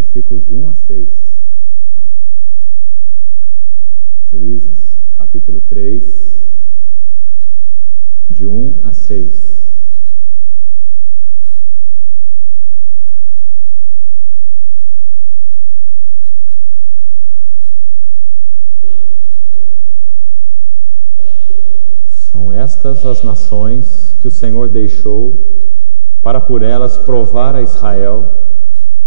versículos de 1 a 6. Juízes, capítulo 3, de 1 a 6. São estas as nações que o Senhor deixou para por elas provar a Israel,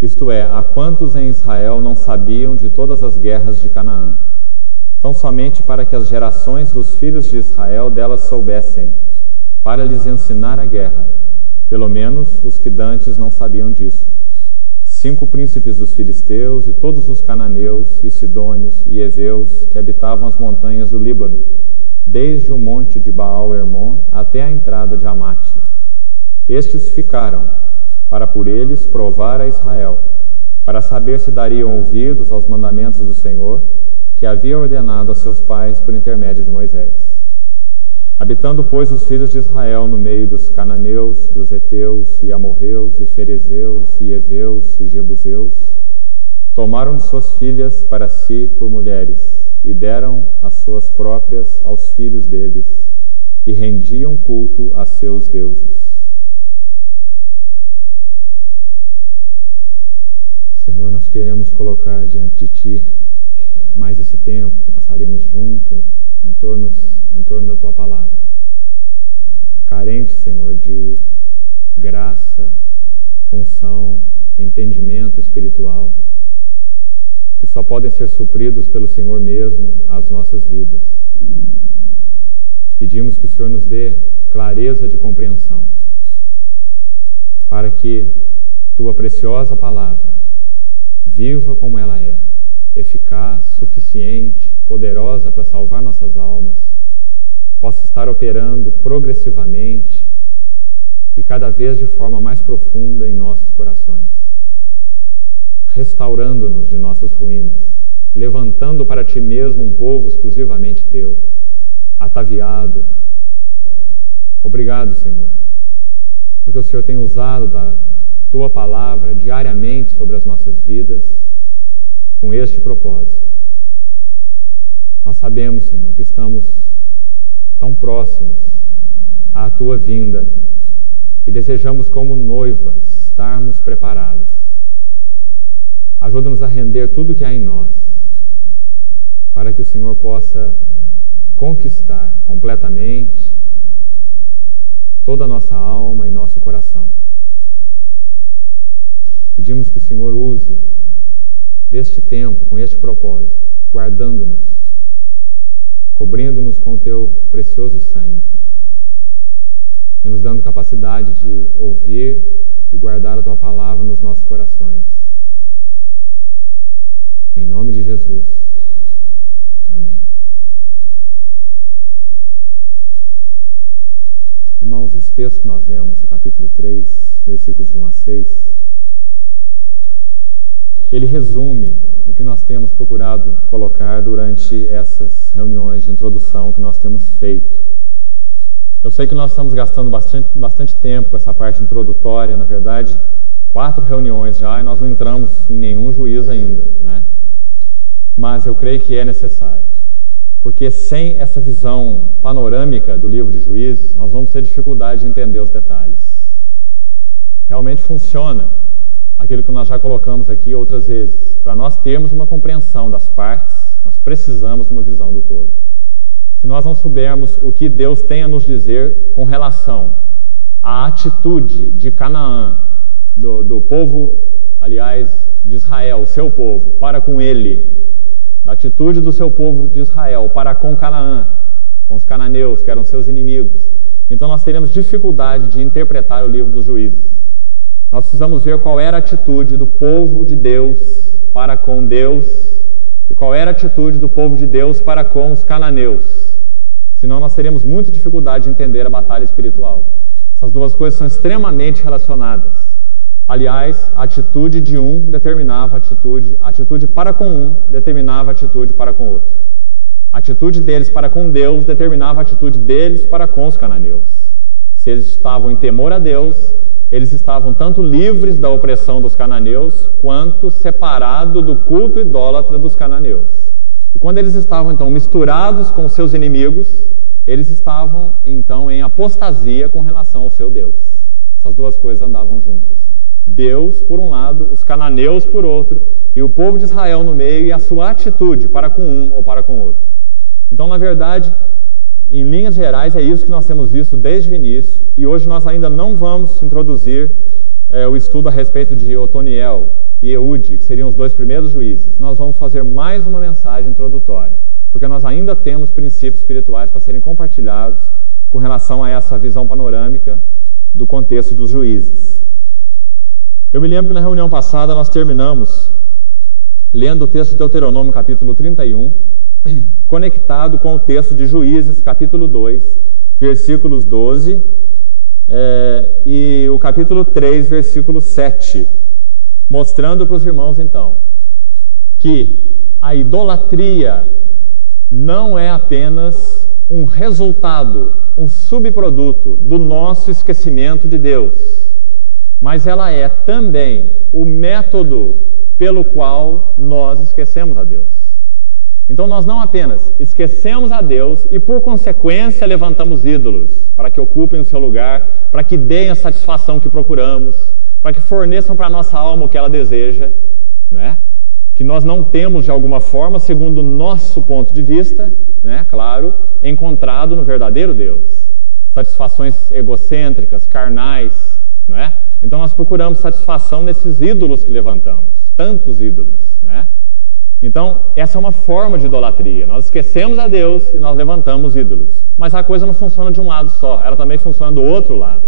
isto é, a quantos em Israel não sabiam de todas as guerras de Canaã, tão somente para que as gerações dos filhos de Israel delas soubessem, para lhes ensinar a guerra, pelo menos os que dantes não sabiam disso. 5 príncipes dos filisteus e todos os cananeus e sidônios e heveus que habitavam as montanhas do Líbano, desde o monte de Baal-Hermon até a entrada de Amate. Estes ficaram, para por eles provar a Israel, para saber se dariam ouvidos aos mandamentos do Senhor, que havia ordenado a seus pais por intermédio de Moisés. Habitando, pois, os filhos de Israel no meio dos cananeus, dos heteus, e amorreus, e ferezeus, e heveus, e jebuseus, tomaram de suas filhas para si por mulheres, e deram as suas próprias aos filhos deles, e rendiam culto a seus deuses. Senhor, nós queremos colocar diante de Ti mais esse tempo que passaremos junto em torno da Tua palavra. Carente, Senhor, de graça, unção, entendimento espiritual, que só podem ser supridos pelo Senhor mesmo às nossas vidas. Te pedimos que o Senhor nos dê clareza de compreensão, para que Tua preciosa palavra, viva como ela é, eficaz, suficiente, poderosa para salvar nossas almas, possa estar operando progressivamente e cada vez de forma mais profunda em nossos corações, restaurando-nos de nossas ruínas, levantando para Ti mesmo um povo exclusivamente Teu, ataviado. Obrigado, Senhor, porque o Senhor tem usado da Tua palavra diariamente sobre as nossas vidas com este propósito. Nós sabemos, Senhor, que estamos tão próximos à Tua vinda e desejamos, como noiva, estarmos preparados. Ajuda-nos a render tudo o que há em nós, para que o Senhor possa conquistar completamente toda a nossa alma e nosso coração. Pedimos que o Senhor use deste tempo com este propósito, guardando-nos, cobrindo-nos com o Teu precioso sangue e nos dando capacidade de ouvir e guardar a Tua palavra nos nossos corações. Em nome de Jesus. Amém. Irmãos, esse texto que nós lemos, no capítulo 3, versículos de 1 a 6, ele resume o que nós temos procurado colocar durante essas reuniões de introdução que nós temos feito. Eu sei que nós estamos gastando bastante tempo com essa parte introdutória, na verdade, 4 reuniões já, e nós não entramos em nenhum juízo ainda, né? Mas eu creio que é necessário, porque sem essa visão panorâmica do livro de Juízes, nós vamos ter dificuldade de entender os detalhes. Realmente funciona aquilo que nós já colocamos aqui outras vezes. Para nós termos uma compreensão das partes, nós precisamos de uma visão do todo. Se nós não soubermos o que Deus tem a nos dizer com relação à atitude de Canaã, do povo, aliás, de Israel, o seu povo, para com ele, da atitude do seu povo de Israel para com Canaã, com os cananeus, que eram seus inimigos, então nós teremos dificuldade de interpretar o livro dos Juízes. Nós precisamos ver qual era a atitude do povo de Deus para com Deus e qual era a atitude do povo de Deus para com os cananeus. Senão nós teremos muita dificuldade de entender a batalha espiritual. Essas duas coisas são extremamente relacionadas. Aliás, a atitude de um determinava a atitude para com um determinava a atitude para com outro. A atitude deles para com Deus determinava a atitude deles para com os cananeus. Se eles estavam em temor a Deus, eles estavam tanto livres da opressão dos cananeus, quanto separados do culto idólatra dos cananeus. E quando eles estavam, então, misturados com seus inimigos, eles estavam, então, em apostasia com relação ao seu Deus. Essas duas coisas andavam juntas. Deus, por um lado, os cananeus, por outro, e o povo de Israel no meio, e a sua atitude para com um ou para com o outro. Então, na verdade, em linhas gerais, é isso que nós temos visto desde o início, e hoje nós ainda não vamos introduzir o estudo a respeito de Otoniel e Eude, que seriam os dois primeiros juízes. Nós vamos fazer mais uma mensagem introdutória, porque nós ainda temos princípios espirituais para serem compartilhados com relação a essa visão panorâmica do contexto dos juízes. Eu me lembro que na reunião passada nós terminamos lendo o texto de Deuteronômio capítulo 31, conectado com o texto de Juízes capítulo 2, versículos 12, e o capítulo 3, versículo 7, mostrando para os irmãos então que a idolatria não é apenas um resultado, um subproduto do nosso esquecimento de Deus, mas ela é também o método pelo qual nós esquecemos a Deus. Então nós não apenas esquecemos a Deus e por consequência levantamos ídolos para que ocupem o seu lugar, para que deem a satisfação que procuramos, para que forneçam para a nossa alma o que ela deseja, né? Que nós não temos de alguma forma, segundo o nosso ponto de vista, né? Claro, encontrado no verdadeiro Deus. Satisfações egocêntricas, carnais, né? Então nós procuramos satisfação nesses ídolos que levantamos, tantos ídolos, né? Então, essa é uma forma de idolatria. Nós esquecemos a Deus e nós levantamos ídolos. Mas a coisa não funciona de um lado só, ela também funciona do outro lado.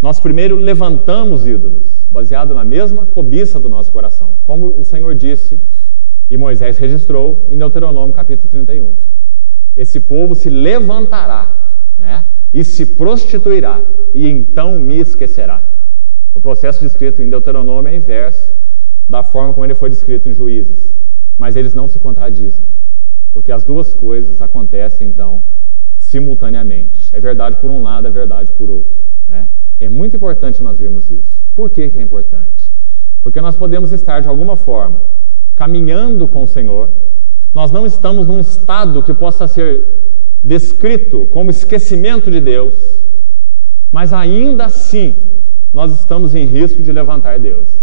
Nós primeiro levantamos ídolos, baseado na mesma cobiça do nosso coração, como o Senhor disse e Moisés registrou em Deuteronômio capítulo 31. Esse povo se levantará, né, e se prostituirá, e então me esquecerá. O processo descrito em Deuteronômio é inverso da forma como ele foi descrito em Juízes. Mas eles não se contradizem, porque as duas coisas acontecem, então, simultaneamente. É verdade por um lado, é verdade por outro, né? É muito importante nós vermos isso. Por que é importante? Porque nós podemos estar, de alguma forma, caminhando com o Senhor, nós não estamos num estado que possa ser descrito como esquecimento de Deus, mas ainda assim, nós estamos em risco de levantar deuses.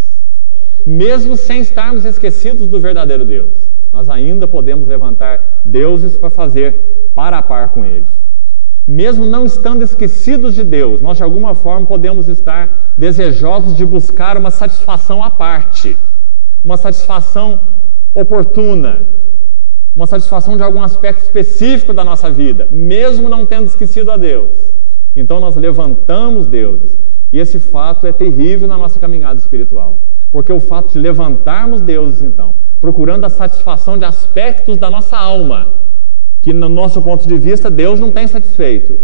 Mesmo sem estarmos esquecidos do verdadeiro Deus, nós ainda podemos levantar deuses para fazer par a par com Ele. Mesmo não estando esquecidos de Deus, nós de alguma forma podemos estar desejosos de buscar uma satisfação à parte, uma satisfação oportuna, uma satisfação de algum aspecto específico da nossa vida, mesmo não tendo esquecido a Deus. Então nós levantamos deuses, e esse fato é terrível na nossa caminhada espiritual. Porque o fato de levantarmos deuses, então, procurando a satisfação de aspectos da nossa alma, que no nosso ponto de vista Deus não tem satisfeito,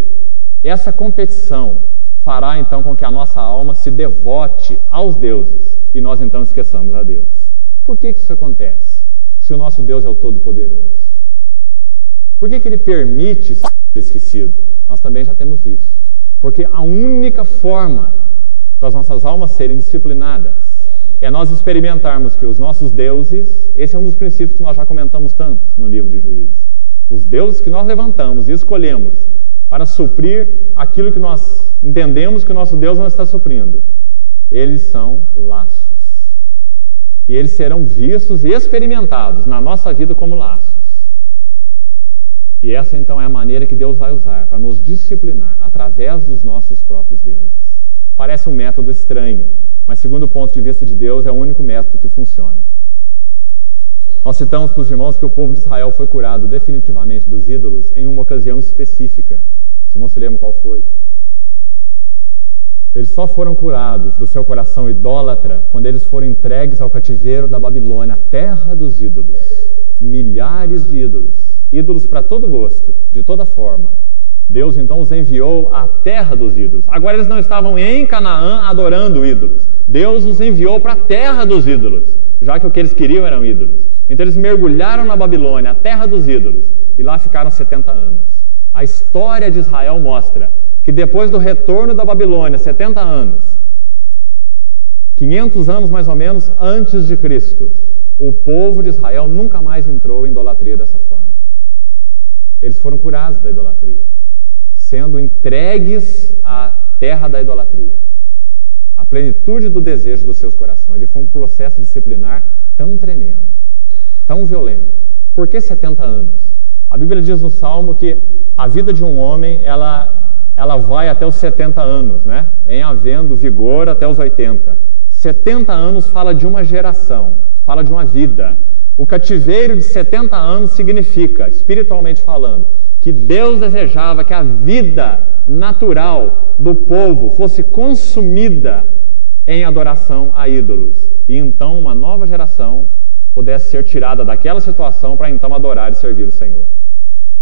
essa competição fará então com que a nossa alma se devote aos deuses e nós então esqueçamos a Deus. Por que isso acontece? Se o nosso Deus é o Todo-Poderoso, por que Ele permite ser esquecido? Nós também já temos isso. Porque a única forma das nossas almas serem disciplinadas é nós experimentarmos que os nossos deuses, esse é um dos princípios que nós já comentamos tanto no livro de Juízes, os deuses que nós levantamos e escolhemos para suprir aquilo que nós entendemos que o nosso Deus não está suprindo, eles são laços. E eles serão vistos e experimentados na nossa vida como laços. E essa então é a maneira que Deus vai usar para nos disciplinar através dos nossos próprios deuses. Parece um método estranho, mas segundo o ponto de vista de Deus é o único método que funciona. Nós citamos para os irmãos que o povo de Israel foi curado definitivamente dos ídolos em uma ocasião específica. Os irmãos se lembram qual foi? Eles só foram curados do seu coração idólatra quando eles foram entregues ao cativeiro da Babilônia, a terra dos ídolos. Milhares de ídolos, ídolos para todo gosto, de toda forma. Deus então os enviou à terra dos ídolos. Agora eles não estavam em Canaã adorando ídolos. Deus os enviou para a terra dos ídolos, já que o que eles queriam eram ídolos. Então eles mergulharam na Babilônia, a terra dos ídolos, e lá ficaram 70 anos. A história de Israel mostra que depois do retorno da Babilônia, 70 anos, 500 anos mais ou menos antes de Cristo, o povo de Israel nunca mais entrou em idolatria dessa forma. Eles foram curados da idolatria, sendo entregues à terra da idolatria, à plenitude do desejo dos seus corações. E foi um processo disciplinar tão tremendo, tão violento. Por que 70 anos? A Bíblia diz no Salmo que a vida de um homem, ela vai até os 70 anos, né? Em havendo vigor até os 80. 70 anos fala de uma geração, fala de uma vida. O cativeiro de 70 anos significa, espiritualmente falando, que Deus desejava que a vida natural do povo fosse consumida em adoração a ídolos. E então uma nova geração pudesse ser tirada daquela situação para então adorar e servir o Senhor.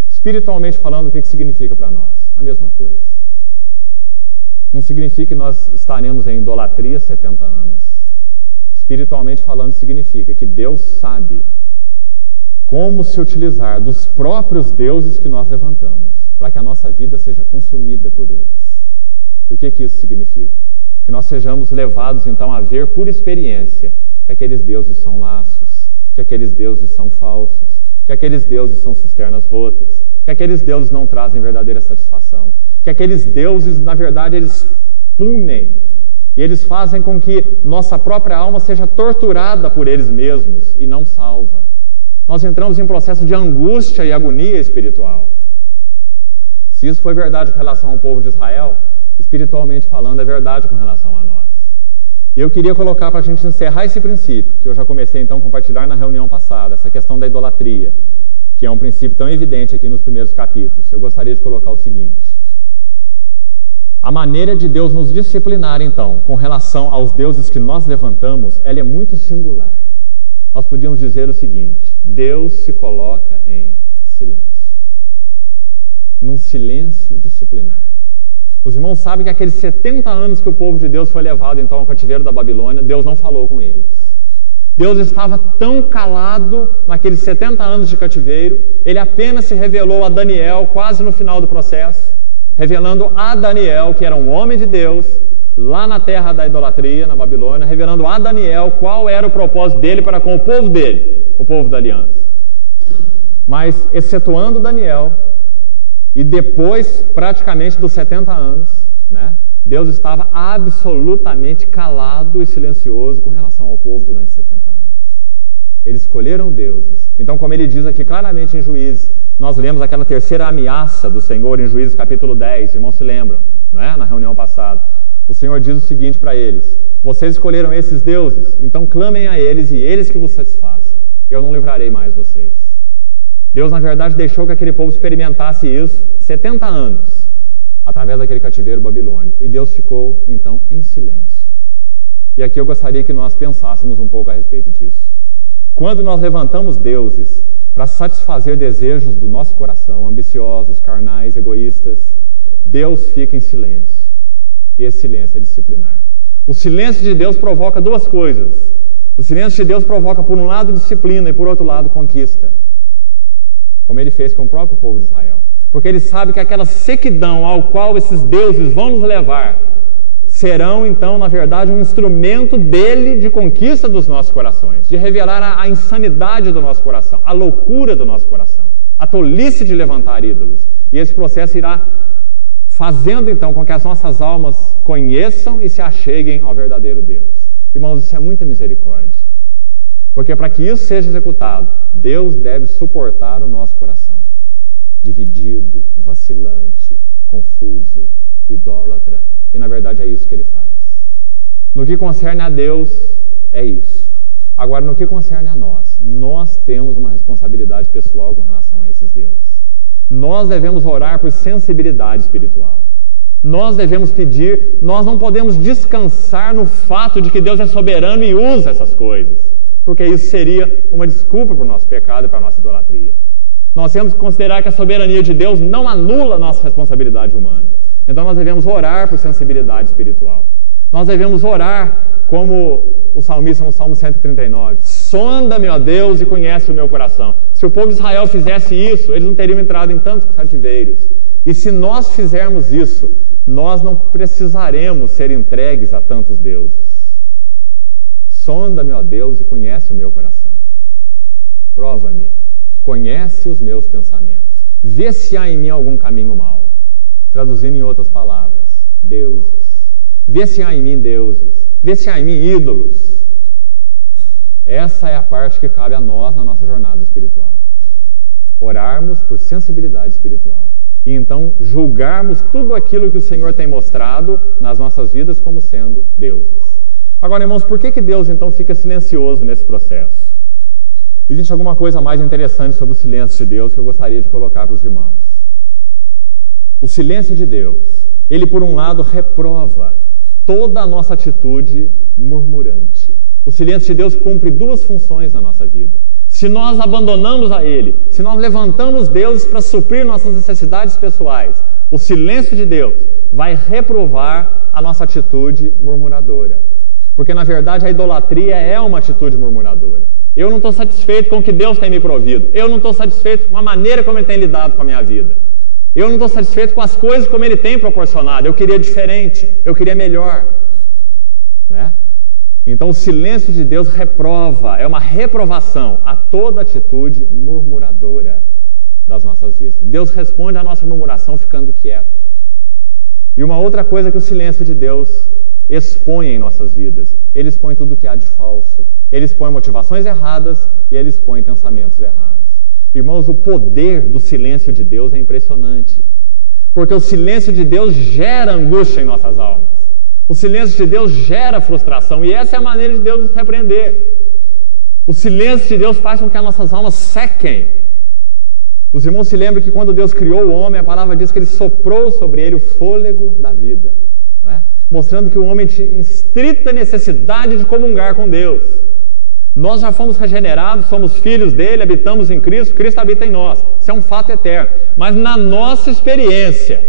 Espiritualmente falando, o que significa para nós? A mesma coisa. Não significa que nós estaremos em idolatria 70 anos. Espiritualmente falando, significa que Deus sabe como se utilizar dos próprios deuses que nós levantamos para que a nossa vida seja consumida por eles. E o que isso significa? Que nós sejamos levados então a ver por experiência que aqueles deuses são laços, que aqueles deuses são falsos, que aqueles deuses são cisternas rotas, que aqueles deuses não trazem verdadeira satisfação, que aqueles deuses, na verdade, eles punem e eles fazem com que nossa própria alma seja torturada por eles mesmos e não salva. Nós entramos em um processo de angústia e agonia espiritual. Se isso foi verdade com relação ao povo de Israel, espiritualmente falando, é verdade com relação a nós. E eu queria colocar para a gente encerrar esse princípio, que eu já comecei então a compartilhar na reunião passada, essa questão da idolatria, que é um princípio tão evidente aqui nos primeiros capítulos. Eu gostaria de colocar o seguinte: a maneira de Deus nos disciplinar, então, com relação aos deuses que nós levantamos, ela é muito singular. Nós podíamos dizer o seguinte: Deus se coloca em silêncio, num silêncio disciplinar. Os irmãos sabem que aqueles 70 anos que o povo de Deus foi levado então ao cativeiro da Babilônia, Deus não falou com eles. Deus estava tão calado naqueles 70 anos de cativeiro, ele apenas se revelou a Daniel quase no final do processo, revelando a Daniel, que era um homem de Deus, lá na terra da idolatria, na Babilônia, revelando a Daniel qual era o propósito dele para com o povo dele, o povo da aliança. Mas, excetuando Daniel, e depois, praticamente dos 70 anos, né, Deus estava absolutamente calado e silencioso com relação ao povo durante 70 anos. Eles escolheram deuses. Então, como ele diz aqui claramente em Juízes, nós lemos aquela terceira ameaça do Senhor em Juízes capítulo 10, irmãos se lembram, né, na reunião passada. O Senhor diz o seguinte para eles: vocês escolheram esses deuses, então clamem a eles e eles que vos satisfaçam. Eu não livrarei mais vocês. Deus, na verdade, deixou que aquele povo experimentasse isso 70 anos, através daquele cativeiro babilônico. E Deus ficou, então, em silêncio. E aqui eu gostaria que nós pensássemos um pouco a respeito disso. Quando nós levantamos deuses para satisfazer desejos do nosso coração, ambiciosos, carnais, egoístas, Deus fica em silêncio. E esse silêncio é disciplinar. O silêncio de Deus provoca duas coisas. O silêncio de Deus provoca, por um lado, disciplina e, por outro lado, conquista. Como ele fez com o próprio povo de Israel. Porque ele sabe que aquela sequidão ao qual esses deuses vão nos levar serão, então, na verdade, um instrumento dele de conquista dos nossos corações, de revelar a insanidade do nosso coração, a loucura do nosso coração, a tolice de levantar ídolos. E esse processo irá fazendo, então, com que as nossas almas conheçam e se acheguem ao verdadeiro Deus. Irmãos, isso é muita misericórdia. Porque para que isso seja executado, Deus deve suportar o nosso coração, dividido, vacilante, confuso, idólatra. E na verdade é isso que ele faz. No que concerne a Deus, é isso. Agora, no que concerne a nós temos uma responsabilidade pessoal com relação a esses deuses. Nós devemos orar por sensibilidade espiritual. Nós devemos pedir, nós não podemos descansar no fato de que Deus é soberano e usa essas coisas, porque isso seria uma desculpa para o nosso pecado e para a nossa idolatria. Nós temos que considerar que a soberania de Deus não anula a nossa responsabilidade humana. Então nós devemos orar por sensibilidade espiritual. Nós devemos orar como o salmista no Salmo 139. Sonda-me, ó Deus, e conhece o meu coração. Se o povo de Israel fizesse isso, eles não teriam entrado em tantos cativeiros. E se nós fizermos isso, nós não precisaremos ser entregues a tantos deuses. Sonda-me, ó Deus, e conhece o meu coração. Prova-me, conhece os meus pensamentos. Vê se há em mim algum caminho mau. Traduzindo em outras palavras, deuses. Vê se há em mim deuses. Vê se há em mim ídolos. Essa é a parte que cabe a nós na nossa jornada espiritual. Orarmos por sensibilidade espiritual. E então julgarmos tudo aquilo que o Senhor tem mostrado nas nossas vidas como sendo deuses. Agora, irmãos, por que Deus então fica silencioso nesse processo? Existe alguma coisa mais interessante sobre o silêncio de Deus que eu gostaria de colocar para os irmãos. O silêncio de Deus, ele por um lado reprova toda a nossa atitude murmurante. O silêncio de Deus cumpre duas funções na nossa vida. Se nós abandonamos a Ele, se nós levantamos deuses para suprir nossas necessidades pessoais, o silêncio de Deus vai reprovar a nossa atitude murmuradora. Porque, na verdade, a idolatria é uma atitude murmuradora. Eu não estou satisfeito com o que Deus tem me provido. Eu não estou satisfeito com a maneira como Ele tem lidado com a minha vida. Eu não estou satisfeito com as coisas como Ele tem proporcionado. Eu queria diferente, eu queria melhor. Né? Então o silêncio de Deus reprova, é uma reprovação a toda atitude murmuradora das nossas vidas. Deus responde à nossa murmuração ficando quieto. E uma outra coisa que o silêncio de Deus expõe em nossas vidas, ele expõe tudo o que há de falso. Ele expõe motivações erradas e ele expõe pensamentos errados. Irmãos, o poder do silêncio de Deus é impressionante. Porque o silêncio de Deus gera angústia em nossas almas. O silêncio de Deus gera frustração, e essa é a maneira de Deus nos repreender. O silêncio de Deus faz com que as nossas almas sequem. Os irmãos se lembram que quando Deus criou o homem, a palavra diz que Ele soprou sobre ele o fôlego da vida, não é? Mostrando que o homem tinha estrita necessidade de comungar com Deus. Nós já fomos regenerados, somos filhos dele, habitamos em Cristo, Cristo habita em nós. Isso é um fato eterno. Mas na nossa experiência,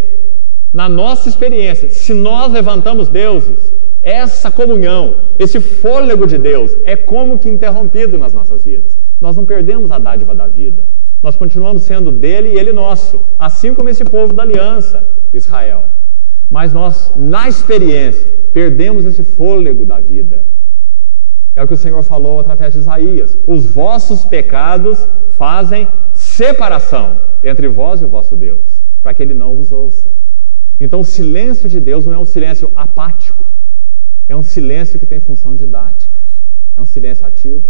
se nós levantamos deuses, essa comunhão, esse fôlego de Deus é como que interrompido nas nossas vidas. Nós não perdemos a dádiva da vida. Nós continuamos sendo dele e ele nosso, assim como esse povo da aliança, Israel. Mas nós, na experiência, perdemos esse fôlego da vida. É o que o Senhor falou através de Isaías. Os vossos pecados fazem separação entre vós e o vosso Deus, para que ele não vos ouça. Então o silêncio de Deus não é um silêncio apático, é um silêncio que tem função didática, é um silêncio ativo.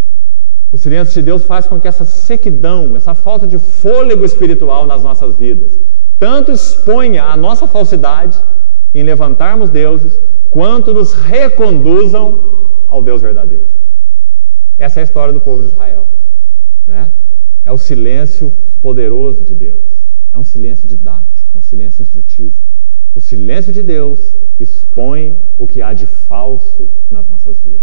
O silêncio de Deus faz com que essa sequidão, essa falta de fôlego espiritual nas nossas vidas, tanto exponha a nossa falsidade em levantarmos deuses, quanto nos reconduzam ao Deus verdadeiro. Essa é a história do povo de Israel, né? É o silêncio poderoso de Deus, é um silêncio didático, é um silêncio instrutivo. O silêncio de Deus expõe o que há de falso nas nossas vidas.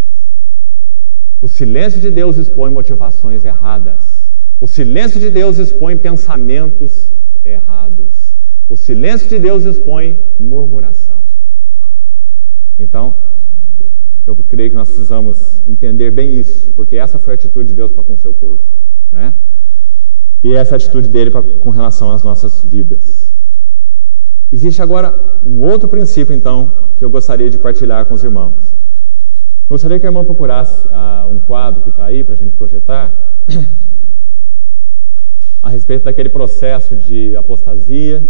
O silêncio de Deus expõe motivações erradas. O silêncio de Deus expõe pensamentos errados. O silêncio de Deus expõe murmuração. Então, eu creio que nós precisamos entender bem isso, porque essa foi a atitude de Deus para com o seu povo, né? E essa é a atitude dele com relação às nossas vidas. Existe agora um outro princípio, então, que eu gostaria de partilhar com os irmãos. Eu gostaria que a irmã procurasse um quadro que está aí para a gente projetar a respeito daquele processo de apostasia,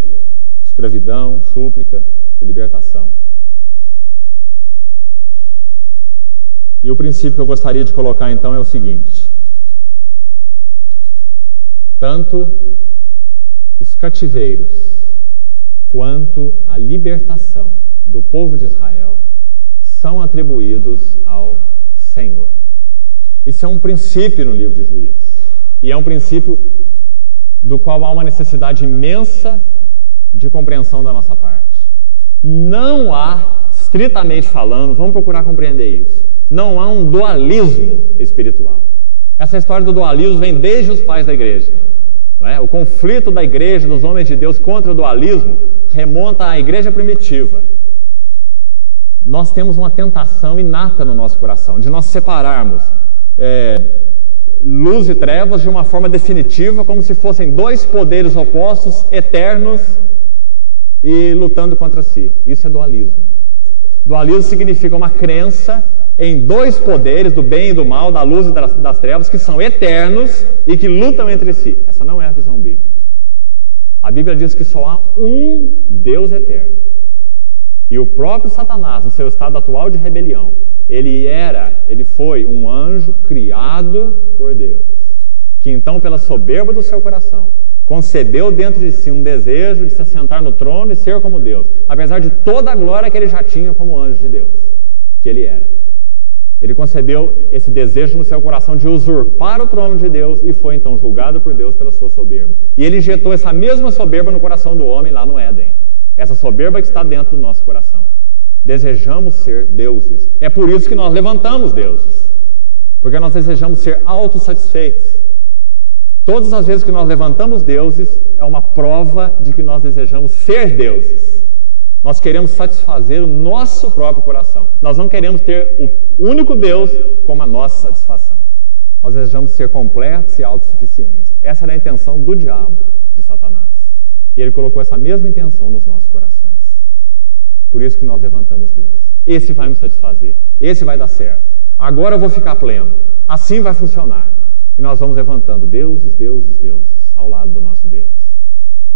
escravidão, súplica e libertação. E o princípio que eu gostaria de colocar, então, é o seguinte: tanto os cativeiros quanto a libertação do povo de Israel são atribuídos ao Senhor. Isso é um princípio no livro de Juízes, e é um princípio do qual há uma necessidade imensa de compreensão da nossa parte. Não há, estritamente falando, vamos procurar compreender isso, não há um dualismo espiritual. Essa história do dualismo vem desde os pais da igreja, não é? O conflito da igreja, dos homens de Deus contra o dualismo, remonta à igreja primitiva. Nós temos uma tentação inata no nosso coração de nós separarmos luz e trevas de uma forma definitiva, como se fossem dois poderes opostos, eternos e lutando contra si. Isso é dualismo. Dualismo significa uma crença em dois poderes, do bem e do mal, da luz e das trevas, que são eternos e que lutam entre si. Essa não é a visão bíblica. A Bíblia diz que só há um Deus eterno. E o próprio Satanás, no seu estado atual de rebelião, ele foi um anjo criado por Deus, que então, pela soberba do seu coração, concebeu dentro de si um desejo de se assentar no trono e ser como Deus, apesar de toda a glória que ele já tinha como anjo de Deus, que ele era. Ele concebeu esse desejo no seu coração de usurpar o trono de Deus e foi então julgado por Deus pela sua soberba. E ele injetou essa mesma soberba no coração do homem lá no Éden. Essa soberba que está dentro do nosso coração. Desejamos ser deuses. É por isso que nós levantamos deuses. Porque nós desejamos ser autossatisfeitos. Todas as vezes que nós levantamos deuses, é uma prova de que nós desejamos ser deuses. Nós queremos satisfazer o nosso próprio coração. Nós não queremos ter o único Deus como a nossa satisfação. Nós desejamos ser completos e autossuficientes. Essa era a intenção do diabo, de Satanás. E ele colocou essa mesma intenção nos nossos corações. Por isso que nós levantamos Deus. Esse vai me satisfazer. Esse vai dar certo. Agora eu vou ficar pleno. Assim vai funcionar. E nós vamos levantando deuses, deuses, deuses ao lado do nosso Deus.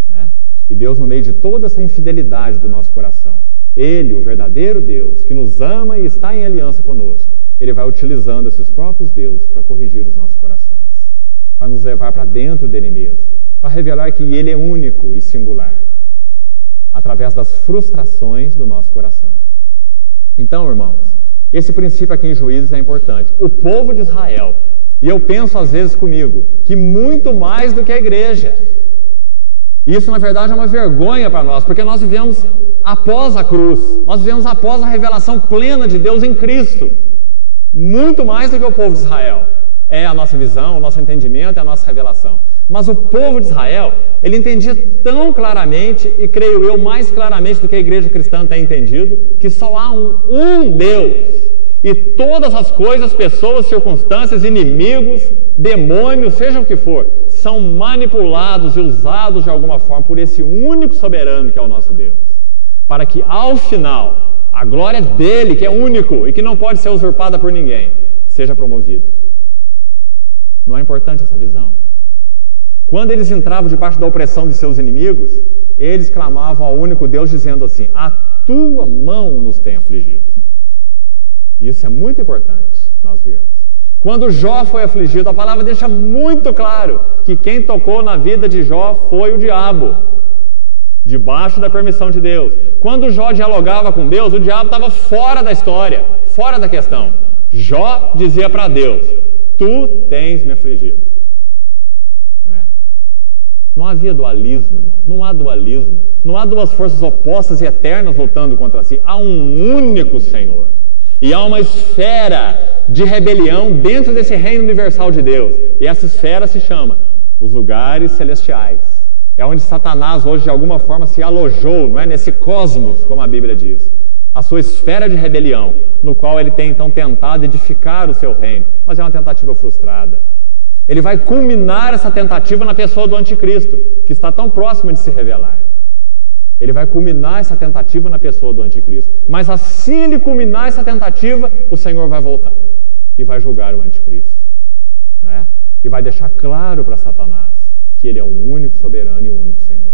Né? E Deus, no meio de toda essa infidelidade do nosso coração, Ele, o verdadeiro Deus, que nos ama e está em aliança conosco, Ele vai utilizando esses próprios deuses para corrigir os nossos corações, para nos levar para dentro dele mesmo, para revelar que Ele é único e singular, através das frustrações do nosso coração. Então, irmãos, esse princípio aqui em Juízes é importante. O povo de Israel, e eu penso às vezes comigo, que muito mais do que a igreja. Isso, na verdade, é uma vergonha para nós, porque nós vivemos após a cruz, nós vivemos após a revelação plena de Deus em Cristo, muito mais do que o povo de Israel. É a nossa visão, o nosso entendimento, é a nossa revelação. Mas o povo de Israel, ele entendia tão claramente, e creio eu, mais claramente do que a igreja cristã tem entendido, que só há um Deus. E todas as coisas, pessoas, circunstâncias, inimigos, demônios, seja o que for, são manipulados e usados de alguma forma por esse único soberano que é o nosso Deus. Para que ao final, a glória dele, que é único e que não pode ser usurpada por ninguém, seja promovida. Não é importante essa visão? Quando eles entravam debaixo da opressão de seus inimigos, eles clamavam ao único Deus dizendo assim: a tua mão nos tem afligido. Isso é muito importante nós vermos. Quando Jó foi afligido, a palavra deixa muito claro que quem tocou na vida de Jó foi o diabo, debaixo da permissão de Deus. Quando Jó dialogava com Deus, o diabo estava fora da história, fora da questão. Jó dizia para Deus: tu tens me afligido. Não é? Não havia dualismo, irmãos. Não há dualismo. Não há duas forças opostas e eternas lutando contra si. Há um único Senhor. E há uma esfera de rebelião dentro desse reino universal de Deus. E essa esfera se chama os lugares celestiais. É onde Satanás hoje de alguma forma se alojou, não é? Nesse cosmos, como a Bíblia diz. A sua esfera de rebelião, no qual ele tem então tentado edificar o seu reino. Mas é uma tentativa frustrada. Ele vai culminar essa tentativa na pessoa do anticristo, que está tão próximo de se revelar. Ele vai culminar essa tentativa na pessoa do anticristo. Mas assim ele culminar essa tentativa, o Senhor vai voltar e vai julgar o anticristo, né? E vai deixar claro para Satanás que ele é o único soberano e o único Senhor.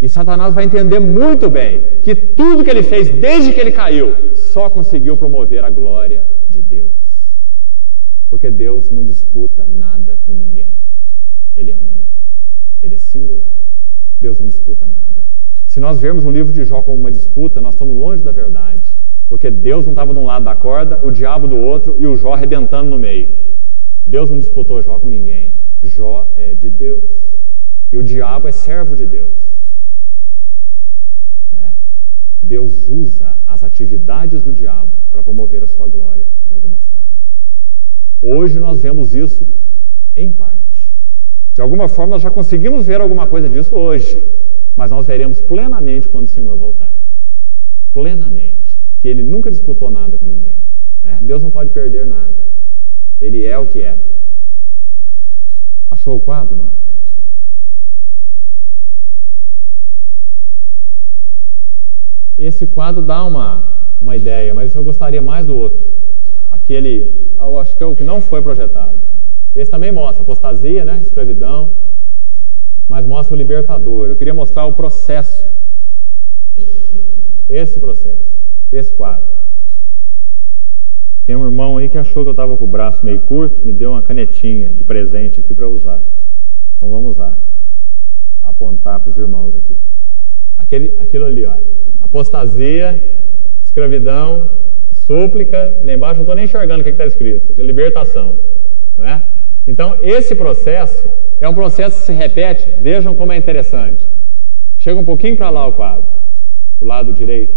E Satanás vai entender muito bem que tudo que ele fez desde que ele caiu só conseguiu promover a glória de Deus. Porque Deus não disputa nada com ninguém. Ele é único. Ele é singular. Deus não disputa nada. Se nós vermos o livro de Jó como uma disputa, nós estamos longe da verdade. Porque Deus não estava de um lado da corda, o diabo do outro e o Jó arrebentando no meio. Deus não disputou Jó com ninguém. Jó é de Deus. E o diabo é servo de Deus. Né? Deus usa as atividades do diabo para promover a sua glória de alguma forma. Hoje nós vemos isso em parte. De alguma forma nós já conseguimos ver alguma coisa disso hoje. Mas nós veremos plenamente quando o Senhor voltar. Plenamente. Que Ele nunca disputou nada com ninguém. Né? Deus não pode perder nada. Ele é o que é. Achou o quadro, mano? Esse quadro dá uma ideia, mas eu gostaria mais do outro. eu acho que é o que não foi projetado. Esse também mostra apostasia, né? Escravidão, mas mostra o libertador. Eu queria mostrar o processo. Esse processo, esse quadro. Tem um irmão aí que achou que eu estava com o braço meio curto, me deu uma canetinha de presente aqui para usar. Então vamos usar. Apontar para os irmãos aqui. Aquilo ali, olha. Apostasia, escravidão, súplica. Lá embaixo não estou nem enxergando o que está escrito. É libertação. Não é? Então esse processo é um processo que se repete. Vejam como é interessante. Chega um pouquinho para lá o quadro. Para o lado direito.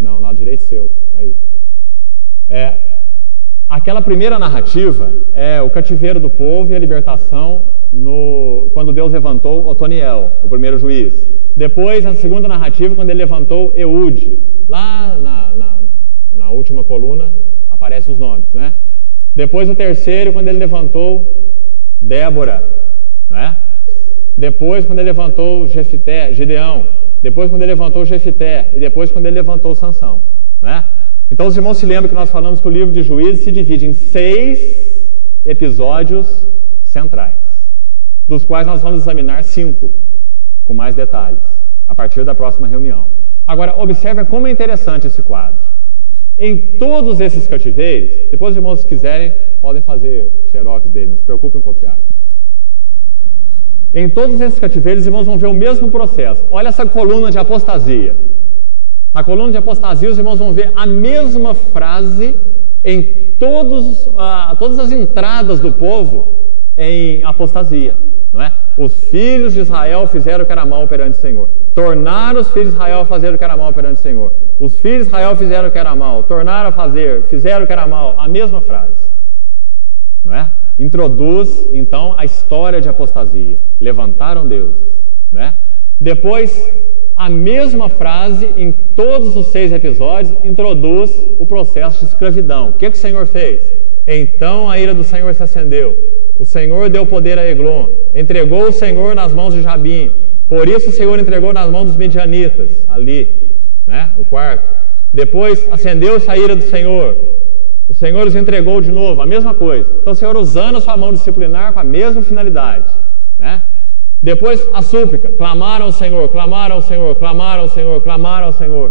Não, lado direito seu. Aí. Aquela primeira narrativa é o cativeiro do povo e a libertação quando Deus levantou Otoniel, o primeiro juiz. Depois, a segunda narrativa, quando ele levantou Eude. Lá na última coluna aparecem os nomes, né? Depois o terceiro, quando ele levantou Débora, né? Depois, quando ele levantou Gideão. Depois, quando ele levantou Jefité. E depois, quando ele levantou Sansão, né? Então os irmãos se lembram que nós falamos que o livro de Juízes se divide em 6 episódios centrais, dos quais nós vamos examinar 5, com mais detalhes, a partir da próxima reunião. Agora, observe como é interessante esse quadro. Em todos esses cativeiros, depois os irmãos, se quiserem, podem fazer xerox dele, não se preocupem em copiar. Em todos esses cativeiros, os irmãos vão ver o mesmo processo. Olha essa coluna de apostasia. Na coluna de apostasia, os irmãos vão ver a mesma frase em todas as entradas do povo em apostasia, não é? Os filhos de Israel fizeram o que era mal perante o Senhor. Tornaram os filhos de Israel a fazer o que era mal perante o Senhor. Os filhos de Israel fizeram o que era mal. Tornaram a fazer, fizeram o que era mal. A mesma frase, não é? Introduz, então, a história de apostasia. Levantaram deuses, não é? Depois, a mesma frase, em todos os 6 episódios, introduz o processo de escravidão. O que o Senhor fez? Então a ira do Senhor se acendeu. O Senhor deu poder a Eglon. Entregou o Senhor nas mãos de Jabim. Por isso o Senhor entregou nas mãos dos midianitas. Ali, né? O quarto. Depois acendeu-se a ira do Senhor. O Senhor os entregou de novo. A mesma coisa. Então o Senhor usando a sua mão disciplinar com a mesma finalidade, né? Depois a súplica, clamaram ao Senhor, clamaram ao Senhor, clamaram ao Senhor, clamaram ao Senhor.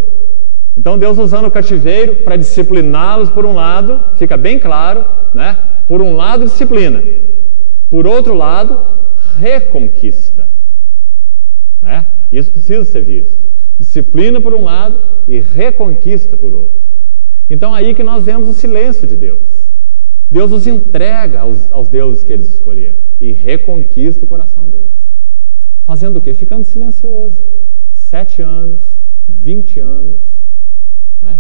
Então Deus usando o cativeiro para discipliná-los por um lado, fica bem claro, né? Por um lado disciplina, por outro lado reconquista, né? Isso precisa ser visto. Disciplina por um lado e reconquista por outro. Então aí que nós vemos o silêncio de Deus. Deus os entrega aos deuses que eles escolheram e reconquista o coração deles. Fazendo o quê? Ficando silencioso. 7 anos, 20 anos, né?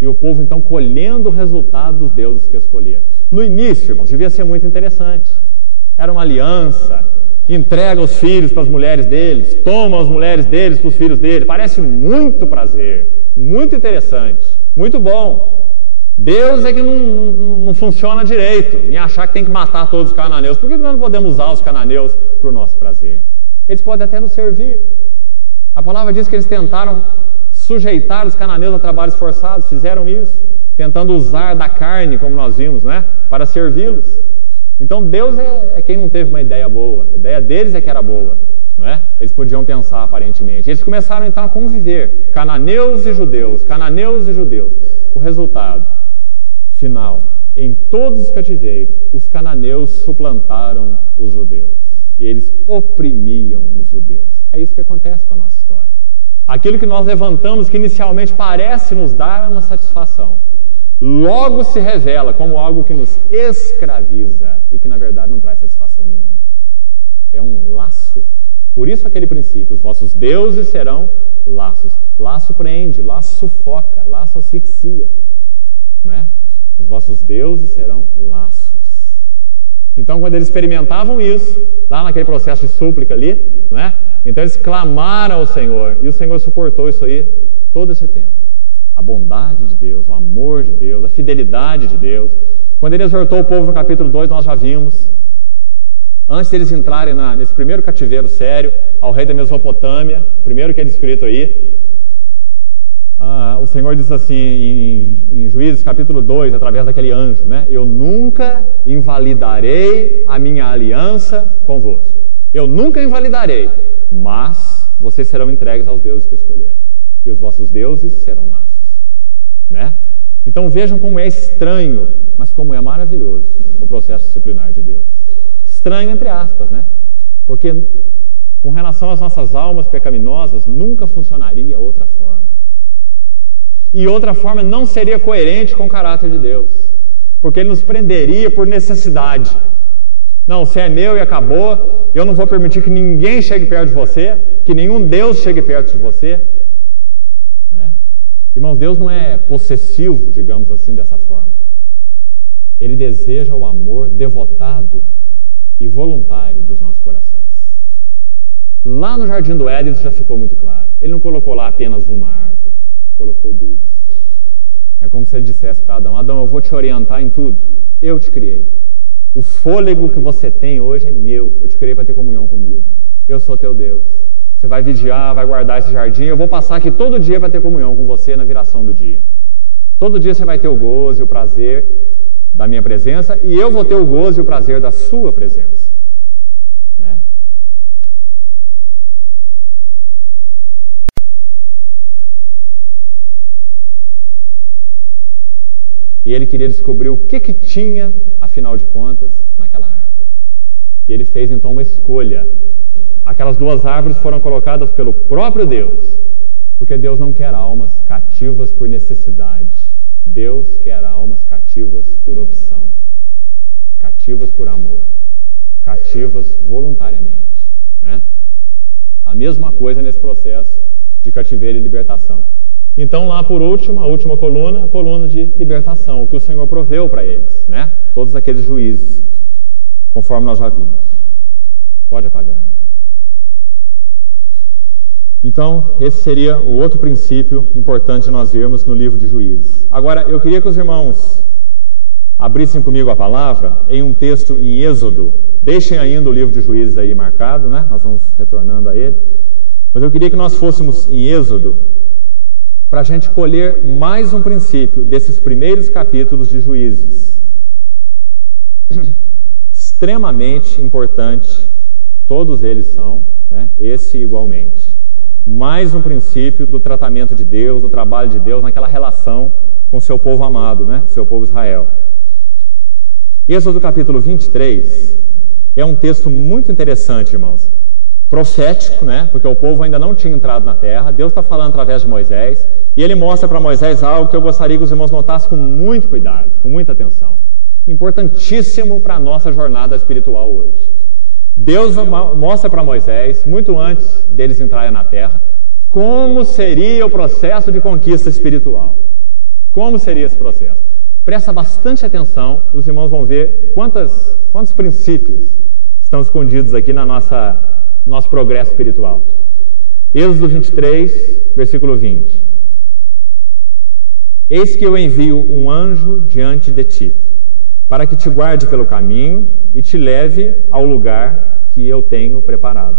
E o povo então colhendo o resultado dos deuses que escolheram. No início, irmãos, devia ser muito interessante. Era uma aliança, entrega os filhos para as mulheres deles, toma as mulheres deles para os filhos deles. Parece muito prazer, muito interessante, muito bom. Deus é que não funciona direito em achar que tem que matar todos os cananeus. Por que nós não podemos usar os cananeus para o nosso prazer? Eles podem até nos servir. A palavra diz que eles tentaram sujeitar os cananeus a trabalhos forçados, fizeram isso, tentando usar da carne, como nós vimos, né, para servi-los. Então Deus é quem não teve uma ideia boa. A ideia deles é que era boa, não é? Eles podiam pensar aparentemente. Eles começaram então a conviver, cananeus e judeus, cananeus e judeus. O resultado final, em todos os cativeiros, os cananeus suplantaram os judeus. E eles oprimiam os judeus. É isso que acontece com a nossa história. Aquilo que nós levantamos, que inicialmente parece nos dar uma satisfação, logo se revela como algo que nos escraviza e que na verdade não traz satisfação nenhuma. É um laço. Por isso aquele princípio, os vossos deuses serão laços. Laço prende, laço sufoca, laço asfixia, não é? Os vossos deuses serão laços. Então, quando eles experimentavam isso, lá naquele processo de súplica ali, não é? Então eles clamaram ao Senhor, e o Senhor suportou isso aí todo esse tempo. A bondade de Deus, o amor de Deus, a fidelidade de Deus. Quando ele exortou o povo no capítulo 2, nós já vimos, antes deles entrarem nesse primeiro cativeiro sério, ao rei da Mesopotâmia, primeiro que é descrito aí, O Senhor diz assim em Juízes capítulo 2, através daquele anjo, né? Eu nunca invalidarei a minha aliança convosco. Eu nunca invalidarei, mas vocês serão entregues aos deuses que escolheram. E os vossos deuses serão laços, né? Então vejam como é estranho, mas como é maravilhoso o processo disciplinar de Deus. Estranho entre aspas, né? Porque com relação às nossas almas pecaminosas, nunca funcionaria outra forma. E outra forma não seria coerente com o caráter de Deus, porque Ele nos prenderia por necessidade. Não, você é meu e acabou, eu não vou permitir que ninguém chegue perto de você, que nenhum Deus chegue perto de você. Não é? Irmãos, Deus não é possessivo, digamos assim, dessa forma. Ele deseja o amor devotado e voluntário dos nossos corações. Lá no Jardim do Éden isso já ficou muito claro. Ele não colocou lá apenas uma árvore, colocou duas. É como se ele dissesse para Adão: Adão, eu vou te orientar em tudo. Eu te criei. O fôlego que você tem hoje é meu. Eu te criei para ter comunhão comigo. Eu sou teu Deus. Você vai vigiar, vai guardar esse jardim. Eu vou passar aqui todo dia para ter comunhão com você na viração do dia. Todo dia você vai ter o gozo e o prazer da minha presença, e eu vou ter o gozo e o prazer da sua presença. Né? E ele queria descobrir o que tinha, afinal de contas, naquela árvore. E ele fez então uma escolha. Aquelas duas árvores foram colocadas pelo próprio Deus, porque Deus não quer almas cativas por necessidade. Deus quer almas cativas por opção, cativas por amor, cativas voluntariamente. Né? A mesma coisa nesse processo de cativeiro e libertação. Então lá por último, a última coluna, a coluna de libertação, o que o Senhor proveu para eles, né? Todos aqueles juízes, conforme nós já vimos. Pode apagar. Então, esse seria o outro princípio importante nós vermos no livro de Juízes. Agora, eu queria que os irmãos abrissem comigo a palavra em um texto em Êxodo. Deixem ainda o livro de Juízes aí marcado, né? Nós vamos retornando a ele. Mas eu queria que nós fôssemos em Êxodo para a gente colher mais um princípio desses primeiros capítulos de Juízes. Extremamente importante, todos eles são, né? Esse igualmente. Mais um princípio do tratamento de Deus, do trabalho de Deus naquela relação com o seu povo amado, né? Seu povo Israel. Êxodo capítulo 23 é um texto muito interessante, irmãos. Profético, né? Porque o povo ainda não tinha entrado na terra. Deus está falando através de Moisés, e ele mostra para Moisés algo que eu gostaria que os irmãos notassem com muito cuidado, com muita atenção. Importantíssimo para a nossa jornada espiritual hoje. Deus mostra para Moisés, muito antes deles entrarem na terra, como seria o processo de conquista espiritual. Como seria esse processo? Presta bastante atenção, os irmãos vão ver quantos princípios estão escondidos aqui na nosso progresso espiritual. Êxodo 23, versículo 20. Eis que eu envio um anjo diante de ti, para que te guarde pelo caminho e te leve ao lugar que eu tenho preparado.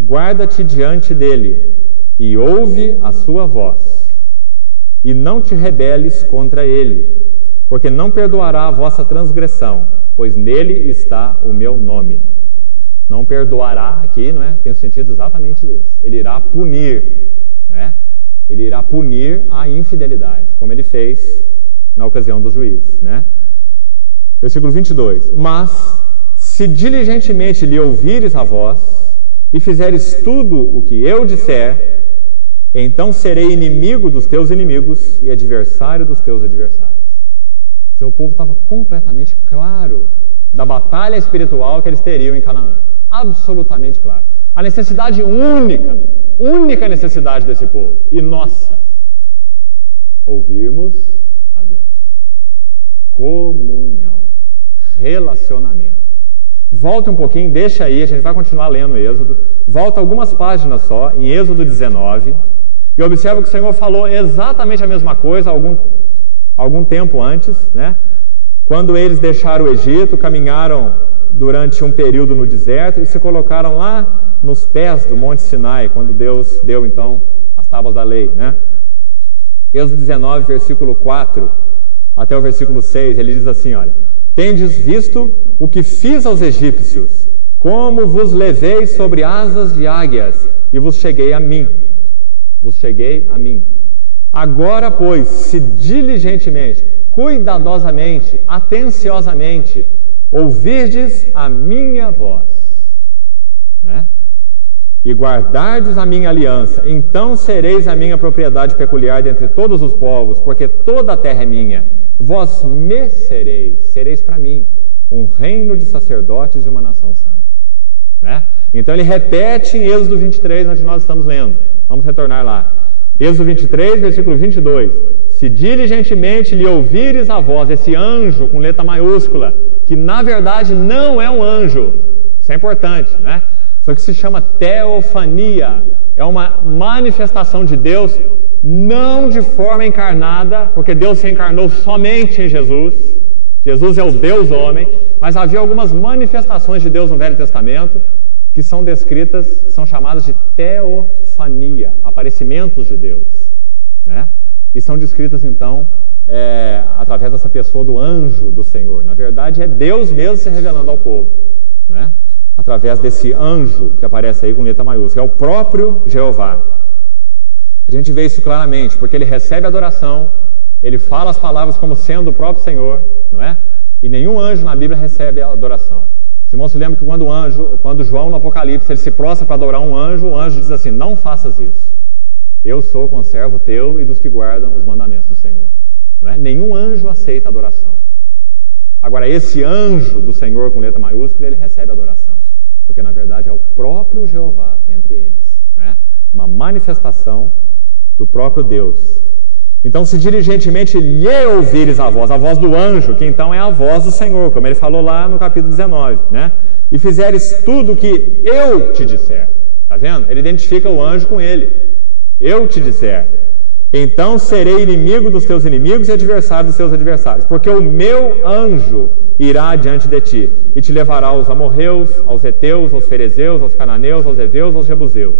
Guarda-te diante dele e ouve a sua voz, e não te rebeles contra ele, porque não perdoará a vossa transgressão, pois nele está o meu nome. Não perdoará aqui, não é? Tem o sentido exatamente desse. Ele irá punir, né? Ele irá punir a infidelidade, como ele fez na ocasião dos juízes, né? Versículo 22. Mas, se diligentemente lhe ouvires a voz, e fizeres tudo o que eu disser, então serei inimigo dos teus inimigos e adversário dos teus adversários. O povo estava completamente claro da batalha espiritual que eles teriam em Canaã. Absolutamente claro. A necessidade única necessidade desse povo, e nossa, ouvirmos a Deus. Comunhão, relacionamento. Volta um pouquinho, deixa aí, a gente vai continuar lendo Êxodo. Volta algumas páginas só, em Êxodo 19, e observa que o Senhor falou exatamente a mesma coisa algum tempo antes, né? Quando eles deixaram o Egito, caminharam durante um período no deserto e se colocaram lá nos pés do Monte Sinai, quando Deus deu então as tábuas da lei, né? Êxodo 19, versículo 4 até o versículo 6, ele diz assim, olha: tendes visto o que fiz aos egípcios, como vos levei sobre asas de águias, e vos cheguei a mim. Vos cheguei a mim. Agora, pois, se diligentemente, cuidadosamente, atenciosamente, ouvirdes a minha voz, né? E guardardes a minha aliança, então sereis a minha propriedade peculiar dentre todos os povos, porque toda a terra é minha. Vós me sereis para mim um reino de sacerdotes e uma nação santa, né? Então ele repete em Êxodo 23, onde nós estamos lendo. Vamos retornar lá. Êxodo 23, versículo 22. Se diligentemente lhe ouvires a voz, esse anjo com letra maiúscula, que na verdade não é um anjo, isso é importante, né? Só que se chama teofania, é uma manifestação de Deus, não de forma encarnada, porque Deus se encarnou somente em Jesus. Jesus é o Deus homem, mas havia algumas manifestações de Deus no Velho Testamento que são descritas, são chamadas de teofania, aparecimentos de Deus, né? E são descritas então através dessa pessoa do anjo do Senhor. Na verdade é Deus mesmo se revelando ao povo, né? Através desse anjo que aparece aí com letra maiúscula, é o próprio Jeová. A gente vê isso claramente, porque ele recebe adoração, ele fala as palavras como sendo o próprio Senhor, não é? E nenhum anjo na Bíblia recebe a adoração. Os irmãos se lembram que quando João no Apocalipse, ele se prostra para adorar um anjo, o anjo diz assim: não faças isso, eu sou conservo teu e dos que guardam os mandamentos do Senhor, não é? Nenhum anjo aceita adoração. Agora esse anjo do Senhor com letra maiúscula, ele recebe adoração, porque na verdade é o próprio Jeová entre eles, né? Uma manifestação do próprio Deus. Então, se diligentemente lhe ouvires a voz do anjo, que então é a voz do Senhor, como ele falou lá no capítulo 19, né? E fizeres tudo o que eu te disser. Está vendo? Ele identifica o anjo com ele. Eu te disser. Então serei inimigo dos teus inimigos e adversário dos teus adversários, porque o meu anjo irá diante de ti e te levará aos amorreus, aos heteus, aos ferezeus, aos cananeus, aos heveus, aos jebuseus,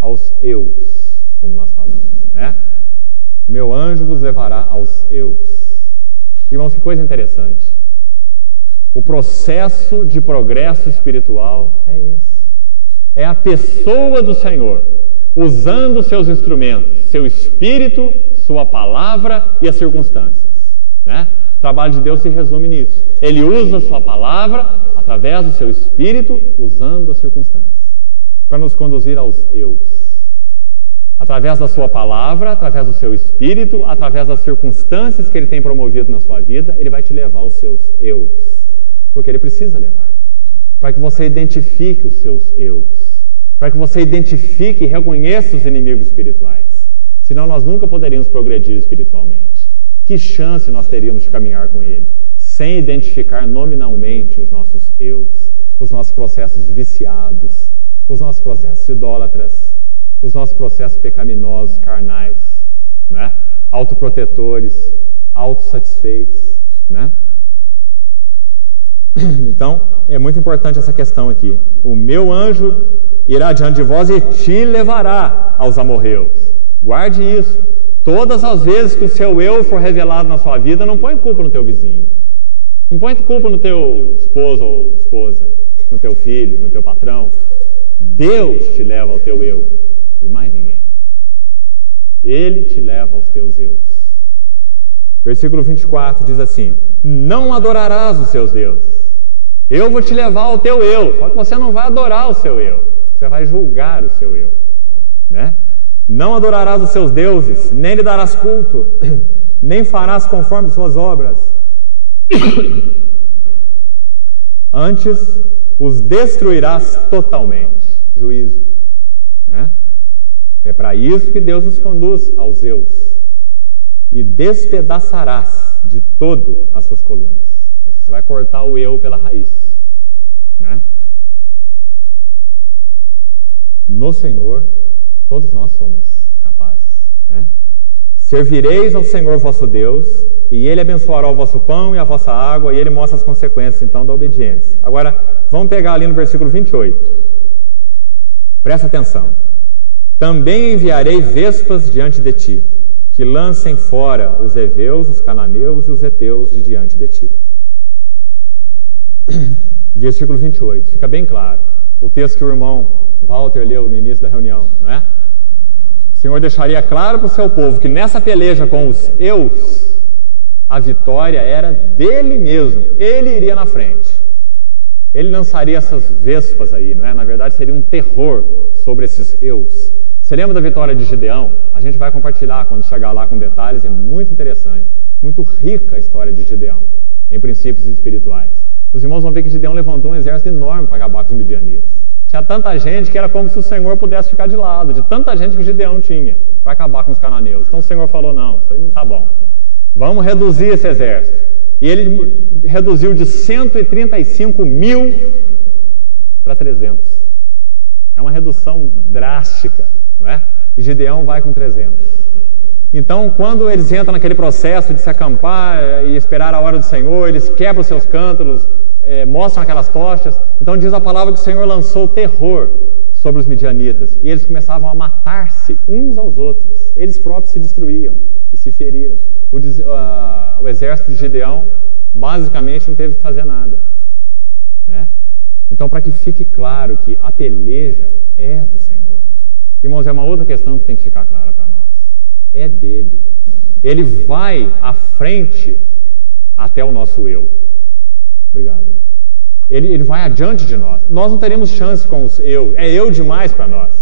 aos eus, como nós falamos, né? O meu anjo vos levará aos eus. Irmãos, que coisa interessante. O processo de progresso espiritual é esse. É a pessoa do Senhor, usando seus instrumentos, seu espírito, sua palavra e as circunstâncias, né? O trabalho de Deus se resume nisso. Ele usa a sua palavra através do seu espírito, usando as circunstâncias, para nos conduzir aos eus. Através da sua palavra, através do seu espírito, através das circunstâncias que ele tem promovido na sua vida, ele vai te levar aos seus eus, porque ele precisa levar, para que você identifique os seus eus, para que você identifique e reconheça os inimigos espirituais. Senão nós nunca poderíamos progredir espiritualmente. Que chance nós teríamos de caminhar com ele, sem identificar nominalmente os nossos eus, os nossos processos viciados, os nossos processos idólatras, os nossos processos pecaminosos, carnais, né? Autoprotetores, autossatisfeitos, né? Então, é muito importante essa questão aqui. O meu anjo irá diante de vós e te levará aos amorreus. Guarde isso. Todas as vezes que o seu eu for revelado na sua vida, não põe culpa no teu vizinho. Não põe culpa no teu esposo ou esposa, no teu filho, no teu patrão. Deus te leva ao teu eu. E mais ninguém. Ele te leva aos teus eus. Versículo 24 diz assim: não adorarás os seus deuses. Eu vou te levar ao teu eu. Só que você não vai adorar o seu eu. Você vai julgar o seu eu, né? Não adorarás os seus deuses, nem lhe darás culto, nem farás conforme suas obras. Antes os destruirás totalmente. Juízo, né? É para isso que Deus nos conduz aos eus. E despedaçarás de todo as suas colunas. Você vai cortar o eu pela raiz, né? No Senhor, todos nós somos capazes, né? Servireis ao Senhor vosso Deus, e Ele abençoará o vosso pão e a vossa água, e Ele mostra as consequências, então, da obediência. Agora, vamos pegar ali no versículo 28. Presta atenção. Também enviarei vespas diante de ti, que lancem fora os heveus, os cananeus e os heteus de diante de ti. Versículo 28, fica bem claro. O texto que o irmão Walter leu no início da reunião, não é? O Senhor deixaria claro para o seu povo que nessa peleja com os eus, a vitória era dele mesmo. Ele iria na frente. Ele lançaria essas vespas aí, não é? Na verdade, seria um terror sobre esses eus. Você lembra da vitória de Gideão? A gente vai compartilhar quando chegar lá com detalhes. É muito interessante, muito rica a história de Gideão, em princípios espirituais. Os irmãos vão ver que Gideão levantou um exército enorme para acabar com os midianitas. Tinha tanta gente que era como se o Senhor pudesse ficar de lado, de tanta gente que Gideão tinha, para acabar com os cananeus. Então o Senhor falou, não, isso aí não está bom. Vamos reduzir esse exército. E ele reduziu de 135 mil para 300. É uma redução drástica, não é? E Gideão vai com 300. Então, quando eles entram naquele processo de se acampar e esperar a hora do Senhor, eles quebram os seus cântaros, mostram aquelas tochas. Então diz a palavra que o Senhor lançou terror sobre os midianitas. E eles começavam a matar-se uns aos outros. Eles próprios se destruíam e se feriram. O exército de Gideão basicamente não teve que fazer nada, né? Então, para que fique claro que a peleja é do Senhor. Irmãos, é uma outra questão que tem que ficar clara para nós. É dele. Ele vai à frente até o nosso eu. Obrigado, irmão. Ele vai adiante de nós. Nós não teremos chance com os eu. É eu demais para nós.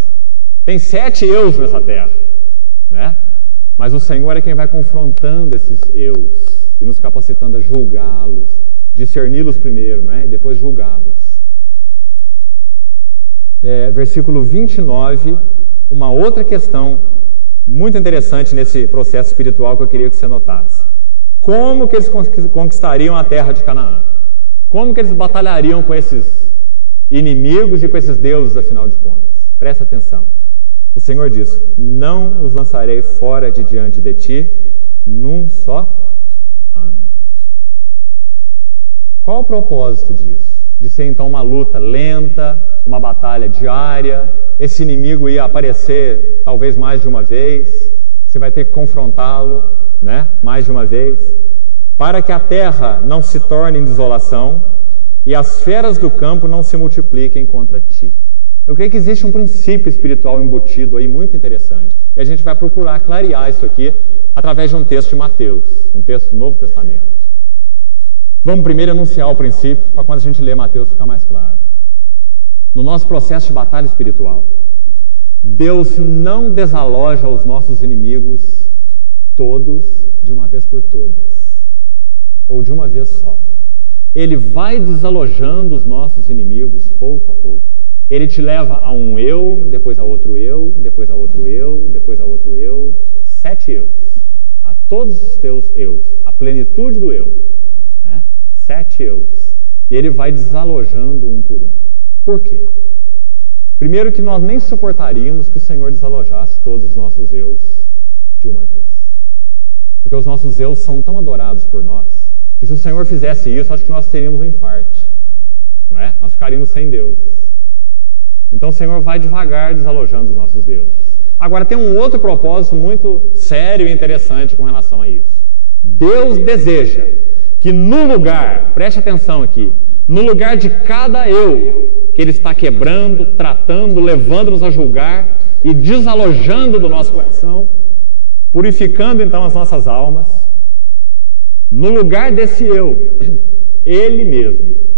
Tem 7 eus nessa terra, né? Mas o Senhor é quem vai confrontando esses eus e nos capacitando a julgá-los, discerni-los primeiro, né? E depois julgá-los. Versículo 29, uma outra questão muito interessante nesse processo espiritual que eu queria que você notasse. Como que eles conquistariam a terra de Canaã? Como que eles batalhariam com esses inimigos e com esses deuses, afinal de contas? Presta atenção. O Senhor diz, não os lançarei fora de diante de ti num só ano. Qual o propósito disso? De ser então uma luta lenta, uma batalha diária, esse inimigo ia aparecer talvez mais de uma vez, você vai ter que confrontá-lo, né? Mais de uma vez, para que a terra não se torne em desolação e as feras do campo não se multipliquem contra ti. Eu creio que existe um princípio espiritual embutido aí muito interessante, e a gente vai procurar clarear isso aqui através de um texto de Mateus, um texto do Novo Testamento. Vamos primeiro enunciar o princípio, para quando a gente lê Mateus ficar mais claro. No nosso processo de batalha espiritual, Deus não desaloja os nossos inimigos todos de uma vez por todas, ou de uma vez só. Ele vai desalojando os nossos inimigos pouco a pouco. Ele te leva a um eu, depois a outro eu, depois a outro eu, depois a outro eu, 7 eus, a todos os teus eus, a plenitude do eu, né? 7 eus, e ele vai desalojando um por um. Por quê? Primeiro que nós nem suportaríamos que o Senhor desalojasse todos os nossos eus de uma vez, porque os nossos eus são tão adorados por nós, que se o Senhor fizesse isso, acho que nós teríamos um infarto, não é? Nós ficaríamos sem deuses. Então o Senhor vai devagar desalojando os nossos deuses. Agora tem um outro propósito muito sério e interessante com relação a isso. Deus deseja que no lugar, preste atenção aqui, no lugar de cada eu que Ele está quebrando, tratando, levando-nos a julgar e desalojando do nosso coração, purificando então as nossas almas, no lugar desse eu, Ele mesmo,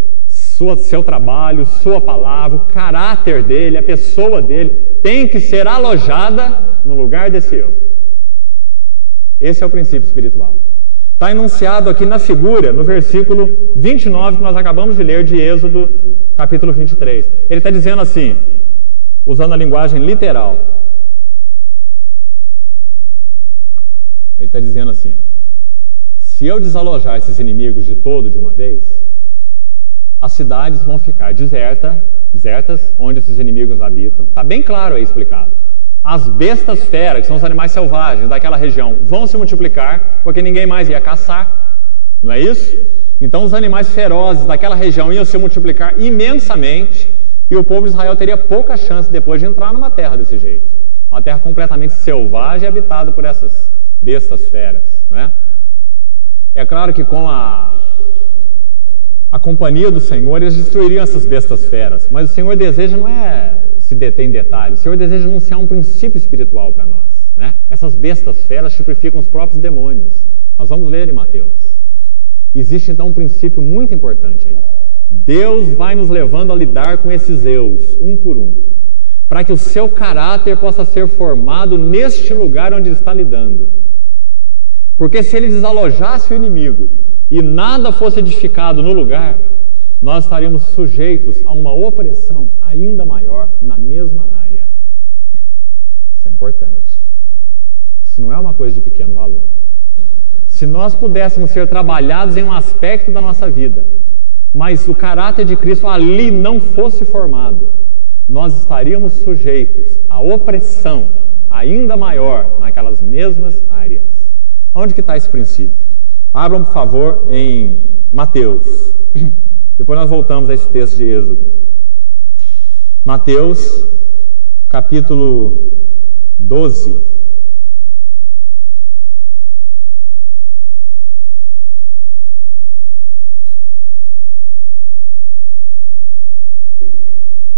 seu trabalho, sua palavra, o caráter dele, a pessoa dele, tem que ser alojada no lugar desse eu. Esse é o princípio espiritual. Está enunciado aqui na figura, no versículo 29, que nós acabamos de ler de Êxodo, capítulo 23. Ele está dizendo assim, usando a linguagem literal. Ele está dizendo assim, se eu desalojar esses inimigos de todo de uma vez, as cidades vão ficar desertas, onde esses inimigos habitam. Está bem claro aí explicado. As bestas feras, que são os animais selvagens daquela região, vão se multiplicar, porque ninguém mais ia caçar, não é isso? Então os animais ferozes daquela região iam se multiplicar imensamente, e o povo de Israel teria pouca chance depois de entrar numa terra desse jeito. Uma terra completamente selvagem e habitada por essas bestas feras, não é? É claro que com a companhia do Senhor, eles destruiriam essas bestas feras, mas o Senhor deseja não é se deter em detalhes, o Senhor deseja anunciar um princípio espiritual para nós, né? Essas bestas feras tipificam os próprios demônios. Nós vamos ler em Mateus. Existe então um princípio muito importante aí. Deus vai nos levando a lidar com esses eus, um por um, para que o seu caráter possa ser formado neste lugar onde ele está lidando. Porque se ele desalojasse o inimigo e nada fosse edificado no lugar, nós estaríamos sujeitos a uma opressão ainda maior na mesma área. Isso é importante. Isso não é uma coisa de pequeno valor. Se nós pudéssemos ser trabalhados em um aspecto da nossa vida, mas o caráter de Cristo ali não fosse formado, nós estaríamos sujeitos a opressão ainda maior naquelas mesmas áreas. Onde que está esse princípio? Abram, por favor, em Mateus. Depois nós voltamos a esse texto de Êxodo. Mateus, capítulo 12.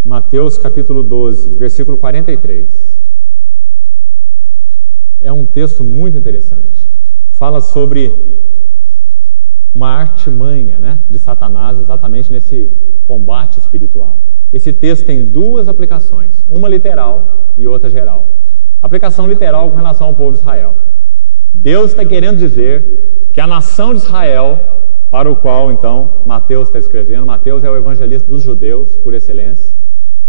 Mateus, capítulo 12, versículo 43. É um texto muito interessante. Fala sobre uma artimanha, né, de Satanás exatamente nesse combate espiritual. Esse texto tem duas aplicações, uma literal e outra geral. Aplicação literal com relação ao povo de Israel. Deus está querendo dizer que a nação de Israel, para o qual então Mateus está escrevendo, Mateus é o evangelista dos judeus por excelência.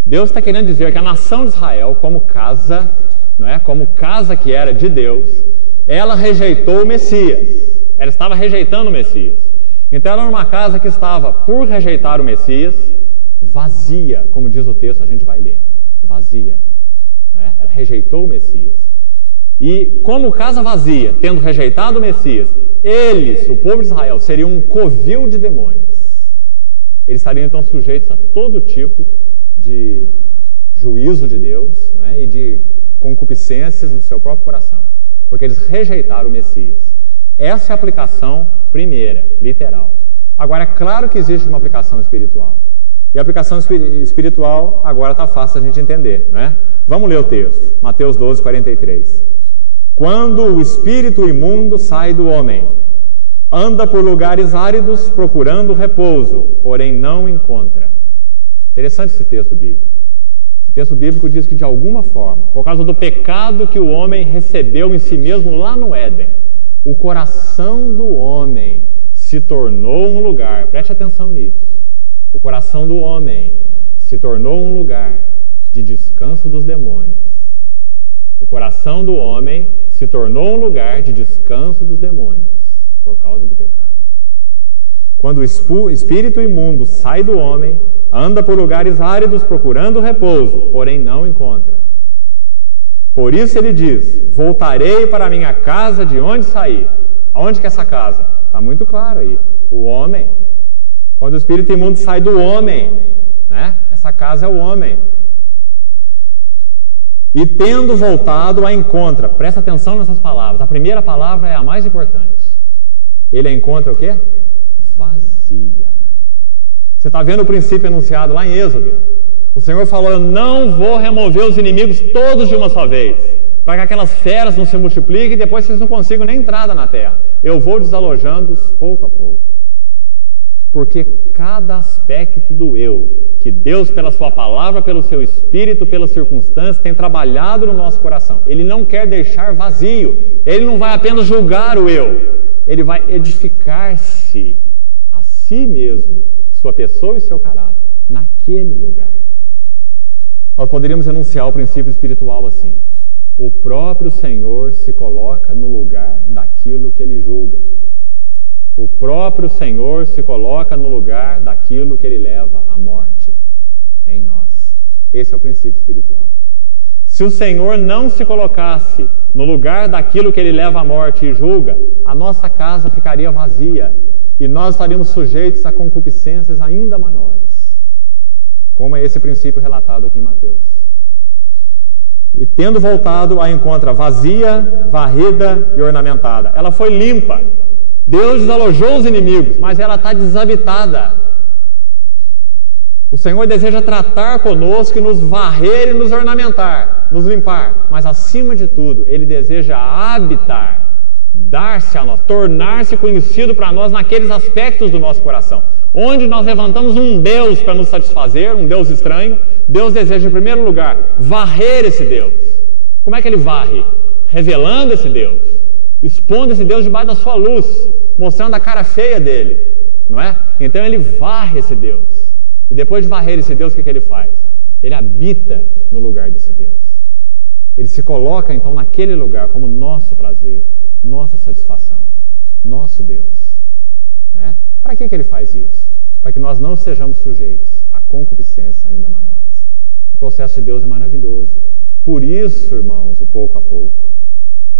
Deus está querendo dizer que a nação de Israel, como casa, não é? Como casa que era de Deus, ela rejeitou o Messias. Ela estava rejeitando o Messias. Então ela era uma casa que estava, por rejeitar o Messias, vazia, como diz o texto, a gente vai ler. Vazia. Não é? Ela rejeitou o Messias. E como casa vazia, tendo rejeitado o Messias, eles, o povo de Israel, seriam um covil de demônios. Eles estariam então sujeitos a todo tipo de juízo de Deus, não é? E de concupiscências do seu próprio coração, porque eles rejeitaram o Messias. Essa é a aplicação primeira, literal. Agora, é claro que existe uma aplicação espiritual. E a aplicação espiritual agora está fácil a gente entender, não é? Vamos ler o texto, Mateus 12, 43. Quando o espírito imundo sai do homem, anda por lugares áridos procurando repouso, porém não encontra. Interessante esse texto bíblico. Esse texto bíblico diz que de alguma forma, por causa do pecado que o homem recebeu em si mesmo lá no Éden, o coração do homem se tornou um lugar, preste atenção nisso, o coração do homem se tornou um lugar de descanso dos demônios. O coração do homem se tornou um lugar de descanso dos demônios, por causa do pecado. Quando o espírito imundo sai do homem, anda por lugares áridos procurando repouso, porém não encontra. Por isso ele diz, voltarei para a minha casa de onde saí. Aonde que é essa casa? Está muito claro aí, o homem. Quando o espírito imundo sai do homem, né? Essa casa é o homem. E tendo voltado, a encontra. Presta atenção nessas palavras. A primeira palavra é a mais importante. Ele a encontra o quê? Vazia. Você está vendo o princípio enunciado lá em Êxodo? O Senhor falou, eu não vou remover os inimigos todos de uma só vez, para que aquelas feras não se multipliquem e depois vocês não consigam nem entrada na terra. Eu vou desalojando-os pouco a pouco. Porque cada aspecto do eu, que Deus, pela sua palavra, pelo seu espírito, pelas circunstâncias, tem trabalhado no nosso coração. Ele não quer deixar vazio. Ele não vai apenas julgar o eu. Ele vai edificar-se a si mesmo, sua pessoa e seu caráter, naquele lugar. Nós poderíamos enunciar o princípio espiritual assim. O próprio Senhor se coloca no lugar daquilo que Ele julga. O próprio Senhor se coloca no lugar daquilo que Ele leva à morte em nós. Esse é o princípio espiritual. Se o Senhor não se colocasse no lugar daquilo que Ele leva à morte e julga, a nossa casa ficaria vazia e nós estaríamos sujeitos a concupiscências ainda maiores, como é esse princípio relatado aqui em Mateus. E tendo voltado, a encontra vazia, varrida e ornamentada. Ela foi limpa. Deus desalojou os inimigos, mas ela está desabitada. O Senhor deseja tratar conosco e nos varrer e nos ornamentar, nos limpar. Mas acima de tudo, Ele deseja habitar, dar-se a nós, tornar-se conhecido para nós naqueles aspectos do nosso coração. Onde nós levantamos um Deus para nos satisfazer, um Deus estranho, Deus deseja, em primeiro lugar, varrer esse Deus. Como é que Ele varre? Revelando esse Deus, expondo esse Deus debaixo da sua luz, mostrando a cara feia dele, não é? Então Ele varre esse Deus. E depois de varrer esse Deus, o que Ele faz? Ele habita no lugar desse Deus. Ele se coloca, então, naquele lugar como nosso prazer, nossa satisfação, nosso Deus, né? Para que Ele faz isso? Para que nós não sejamos sujeitos a concupiscências ainda maiores. O processo de Deus é maravilhoso. Por isso, irmãos, o pouco a pouco,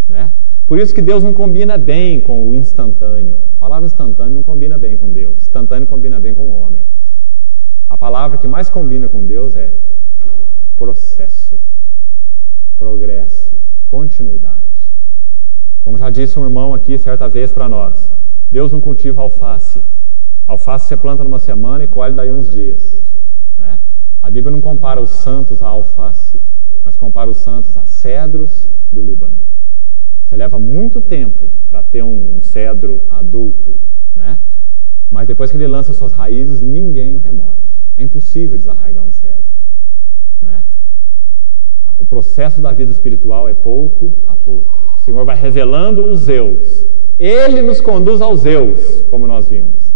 né? Por isso que Deus não combina bem com o instantâneo. A palavra instantâneo não combina bem com Deus. Instantâneo combina bem com o homem. A palavra que mais combina com Deus é processo, progresso, continuidade. Como já disse um irmão aqui certa vez para nós, Deus não cultiva alface. Alface você planta numa semana e colhe daí uns dias, né? A Bíblia não compara os santos à alface, mas compara os santos a cedros do Líbano. Você leva muito tempo para ter um cedro adulto, né? Mas depois que ele lança suas raízes, ninguém o remove. É impossível desarraigar um cedro, né? O processo da vida espiritual é pouco a pouco. O Senhor vai revelando os eus. Ele nos conduz aos eus, como nós vimos.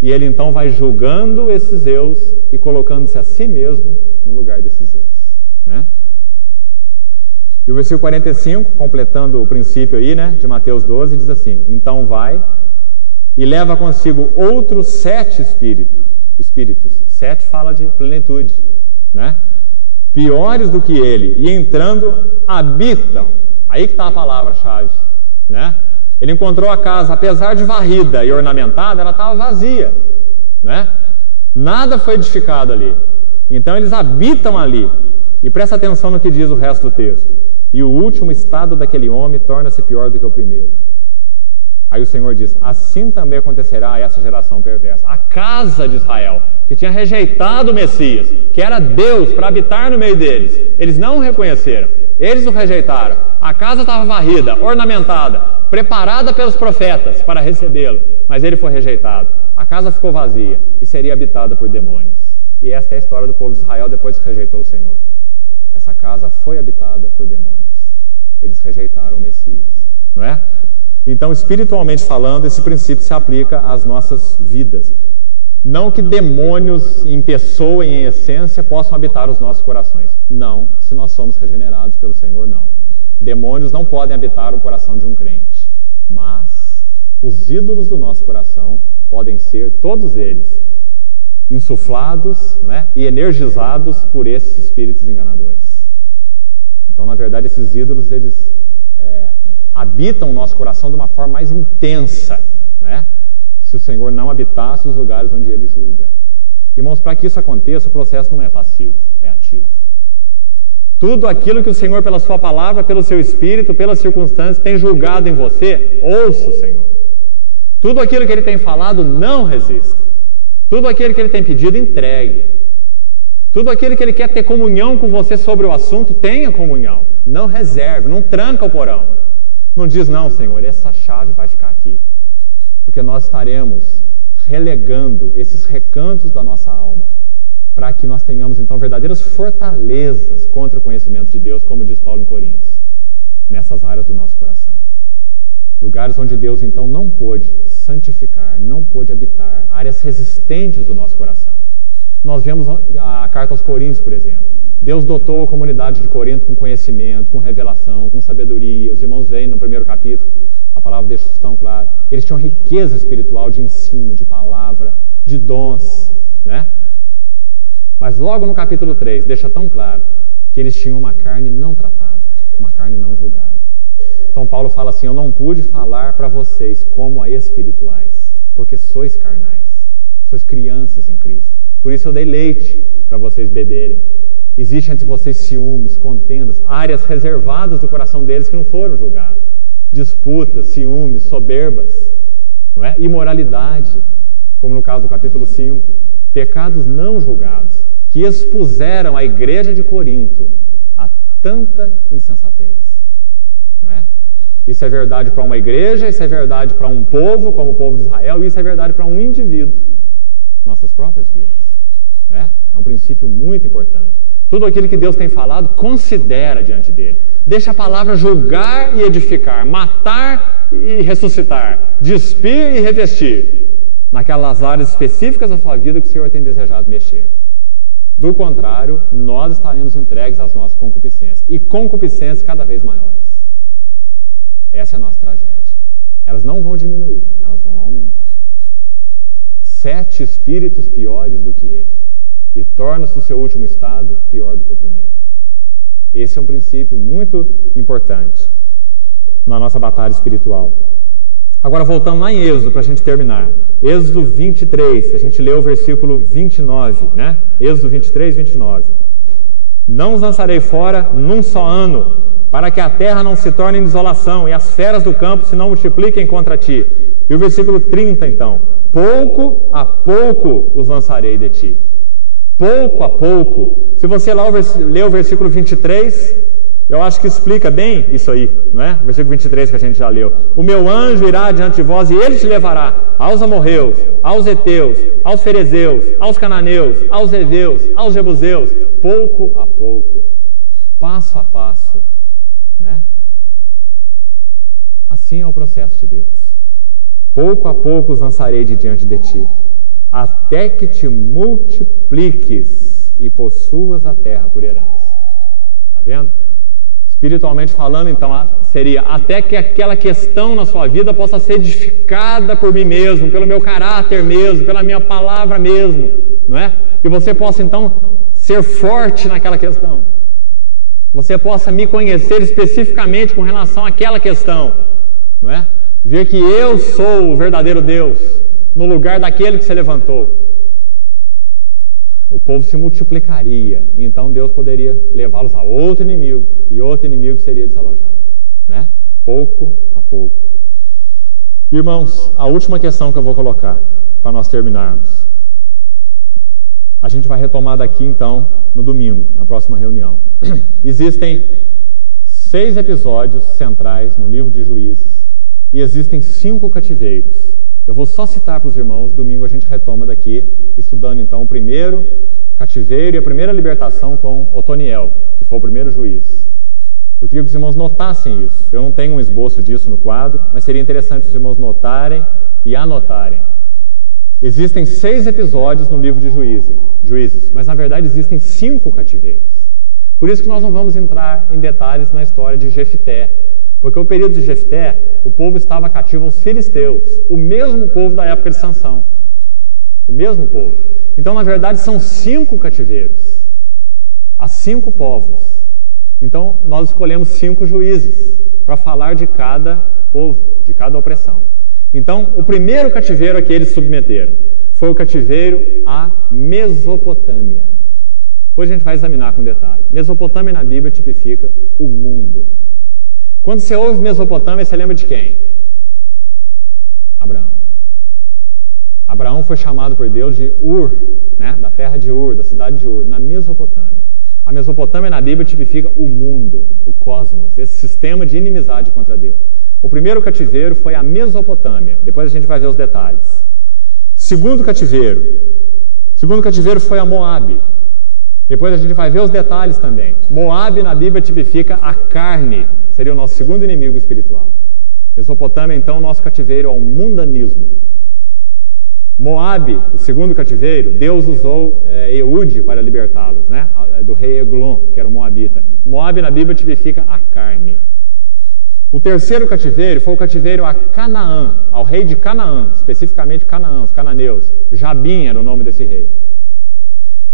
E Ele então vai julgando esses eus e colocando-se a si mesmo no lugar desses eus, né? E o versículo 45, completando o princípio aí, né, de Mateus 12, diz assim: então vai e leva consigo outros 7 espíritos. 7 fala de plenitude, né? Piores do que ele, e entrando, habitam. Aí que está a palavra-chave, né? Ele encontrou a casa, apesar de varrida e ornamentada, ela estava vazia, né? Nada foi edificado ali. Então eles habitam ali. E presta atenção no que diz o resto do texto. E o último estado daquele homem torna-se pior do que o primeiro. Aí o Senhor diz: assim também acontecerá a essa geração perversa. A casa de Israel, que tinha rejeitado o Messias, que era Deus para habitar no meio deles, eles não o reconheceram, eles o rejeitaram. A casa estava varrida, ornamentada, preparada pelos profetas para recebê-lo, mas ele foi rejeitado. A casa ficou vazia e seria habitada por demônios. E esta é a história do povo de Israel depois que rejeitou o Senhor. Essa casa foi habitada por demônios. Eles rejeitaram o Messias, não é? Então, espiritualmente falando, esse princípio se aplica às nossas vidas. Não que demônios em pessoa, em essência, possam habitar os nossos corações. Não, se nós somos regenerados pelo Senhor, não. Demônios não podem habitar o coração de um crente. Mas os ídolos do nosso coração podem ser, todos eles, insuflados, né, e energizados por esses espíritos enganadores. Então, na verdade, esses ídolos, eles habitam o nosso coração de uma forma mais intensa, né? Se o Senhor não habitasse os lugares onde Ele julga. Irmãos, para que isso aconteça, o processo não é passivo, é ativo. Tudo aquilo que o Senhor, pela sua palavra, pelo seu Espírito, pelas circunstâncias, tem julgado em você, ouça o Senhor. Tudo aquilo que Ele tem falado, não resista. Tudo aquilo que Ele tem pedido, entregue. Tudo aquilo que Ele quer ter comunhão com você sobre o assunto, tenha comunhão. Não reserve, não tranca o porão. Não diz: não, Senhor, essa chave vai ficar aqui. Porque nós estaremos relegando esses recantos da nossa alma para que nós tenhamos, então, verdadeiras fortalezas contra o conhecimento de Deus, como diz Paulo em Coríntios, nessas áreas do nosso coração. Lugares onde Deus, então, não pôde santificar, não pôde habitar, áreas resistentes do nosso coração. Nós vemos a carta aos Coríntios, por exemplo. Deus dotou a comunidade de Corinto com conhecimento, com revelação, com sabedoria. Os irmãos veem no primeiro capítulo, a palavra deixa isso tão claro. Eles tinham riqueza espiritual de ensino, de palavra, de dons, né? Mas logo no capítulo 3, deixa tão claro que eles tinham uma carne não tratada, uma carne não julgada. Então Paulo fala assim: eu não pude falar para vocês como a espirituais, porque sois carnais, sois crianças em Cristo. Por isso eu dei leite para vocês beberem. Existe entre vocês ciúmes, contendas, áreas reservadas do coração deles que não foram julgadas. Disputas, ciúmes, soberbas, não é? Imoralidade, como no caso do capítulo 5. Pecados não julgados, que expuseram a igreja de Corinto a tanta insensatez. Não é? Isso é verdade para uma igreja, isso é verdade para um povo, como o povo de Israel, e isso é verdade para um indivíduo, nossas próprias vidas. Não é? É um princípio muito importante. Tudo aquilo que Deus tem falado, considera diante dele. Deixa a palavra julgar e edificar, matar e ressuscitar, despir e revestir, naquelas áreas específicas da sua vida que o Senhor tem desejado mexer. Do contrário, nós estaremos entregues às nossas concupiscências, e concupiscências cada vez maiores. Essa é a nossa tragédia. Elas não vão diminuir, elas vão aumentar. 7 espíritos piores do que ele, e torna-se o seu último estado pior do que o primeiro. Esse é um princípio muito importante na nossa batalha espiritual. Agora, voltando lá em Êxodo, para a gente terminar. Êxodo 23, a gente leu o versículo 29, né? Êxodo 23, 29. Não os lançarei fora num só ano, para que a terra não se torne em desolação, e as feras do campo se não multipliquem contra ti. E o versículo 30, então. Pouco a pouco os lançarei de ti. Pouco a pouco. Se você ler o versículo 23, eu acho que explica bem isso aí, não é? O versículo 23 que a gente já leu. O meu anjo irá diante de vós e ele te levará aos amorreus, aos heteus, aos ferezeus, aos cananeus, aos heveus, aos jebuseus, pouco a pouco, passo a passo, né? Assim é o processo de Deus. Pouco a pouco os lançarei de diante de ti, até que te multipliques e possuas a terra por herança. Está vendo? Espiritualmente falando, então, seria até que aquela questão na sua vida possa ser edificada por mim mesmo, pelo meu caráter mesmo, pela minha palavra mesmo, não é? E você possa, então, ser forte naquela questão. Você possa me conhecer especificamente com relação àquela questão, não é? Ver que eu sou o verdadeiro Deus, no lugar daquele que se levantou. O povo se multiplicaria, e então Deus poderia levá-los a outro inimigo, e outro inimigo seria desalojado, né? Pouco a pouco. Irmãos, a última questão que eu vou colocar, para nós terminarmos. A gente vai retomar daqui, então, no domingo, na próxima reunião. Existem 6 episódios centrais no livro de Juízes, e existem 5 cativeiros. Eu vou só citar para os irmãos, domingo a gente retoma daqui, estudando então o primeiro cativeiro e a primeira libertação com Otoniel, que foi o primeiro juiz. Eu queria que os irmãos notassem isso. Eu não tenho um esboço disso no quadro, mas seria interessante os irmãos notarem e anotarem. Existem 6 episódios no livro de Juízes, mas na verdade existem 5 cativeiros. Por isso que nós não vamos entrar em detalhes na história de Jefté, porque o período de Jefté, o povo estava cativo aos filisteus, o mesmo povo da época de Sansão. O mesmo povo. Então, na verdade, são 5 cativeiros. Há 5 povos. Então, nós escolhemos 5 juízes para falar de cada povo, de cada opressão. Então, o primeiro cativeiro a que eles submeteram foi o cativeiro à Mesopotâmia. Depois a gente vai examinar com detalhe. Mesopotâmia na Bíblia tipifica o mundo. Quando você ouve Mesopotâmia, você lembra de quem? Abraão. Abraão foi chamado por Deus de Ur, né? Da terra de Ur, da cidade de Ur, na Mesopotâmia. A Mesopotâmia na Bíblia tipifica o mundo, o cosmos, esse sistema de inimizade contra Deus. O primeiro cativeiro foi a Mesopotâmia. Depois a gente vai ver os detalhes. Segundo cativeiro foi a Moabe. Depois a gente vai ver os detalhes também. Moabe na Bíblia tipifica a carne. Seria o nosso segundo inimigo espiritual. Mesopotâmia, então, o nosso cativeiro é o mundanismo. Moabe, o segundo cativeiro, Deus usou Eude para libertá-los, né? Do rei Eglon, que era o moabita. Moabe na Bíblia tipifica a carne. O terceiro cativeiro foi o cativeiro a Canaã, ao rei de Canaã, especificamente Canaã, os cananeus. Jabim era o nome desse rei.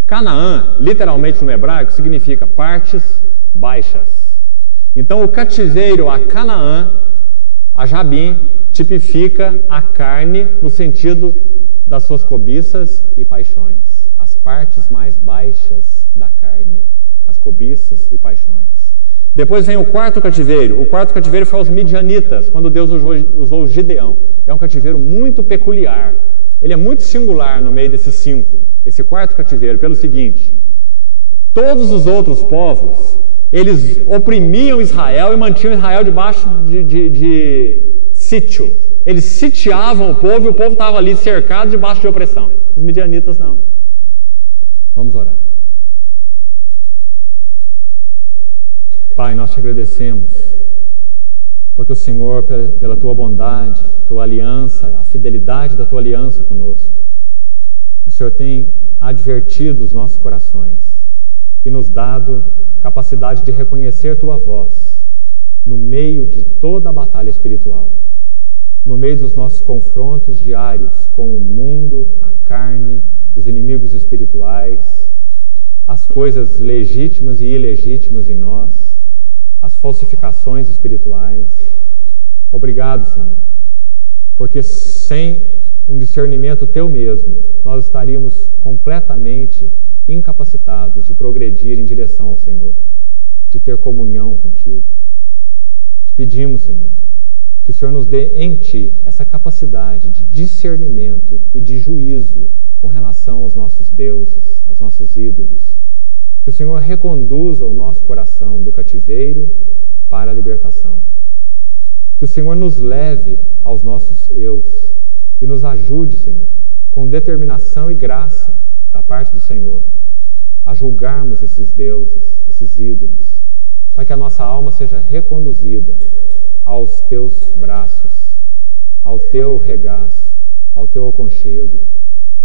Canaã, literalmente no hebraico, significa partes baixas. Então, o cativeiro a Canaã, a Jabim, tipifica a carne no sentido das suas cobiças e paixões. As partes mais baixas da carne. as cobiças e paixões. Depois vem o quarto cativeiro. O quarto cativeiro foi aos midianitas, quando Deus usou Gideão. É um cativeiro muito peculiar. Ele é muito singular no meio desses 5. Esse quarto cativeiro, pelo seguinte: todos os outros povos, eles oprimiam Israel e mantinham Israel debaixo de sítio. Eles sitiavam o povo e o povo estava ali cercado debaixo de opressão. Os midianitas não. Vamos orar. Pai, nós te agradecemos, porque o Senhor, pela tua bondade, tua aliança, a fidelidade da tua aliança conosco, o Senhor tem advertido os nossos corações e nos dado capacidade de reconhecer tua voz no meio de toda a batalha espiritual, no meio dos nossos confrontos diários com o mundo, a carne, os inimigos espirituais, as coisas legítimas e ilegítimas em nós, as falsificações espirituais. Obrigado, Senhor, porque sem um discernimento teu mesmo, nós estaríamos completamente incapacitados de progredir em direção ao Senhor, de ter comunhão contigo. Te pedimos, Senhor, que o Senhor nos dê em Ti essa capacidade de discernimento e de juízo com relação aos nossos deuses, aos nossos ídolos. Que o Senhor reconduza o nosso coração do cativeiro para a libertação. Que o Senhor nos leve aos nossos eus e nos ajude, Senhor, com determinação e graça da parte do Senhor, a julgarmos esses deuses, esses ídolos, para que a nossa alma seja reconduzida aos teus braços, ao teu regaço, ao teu aconchego,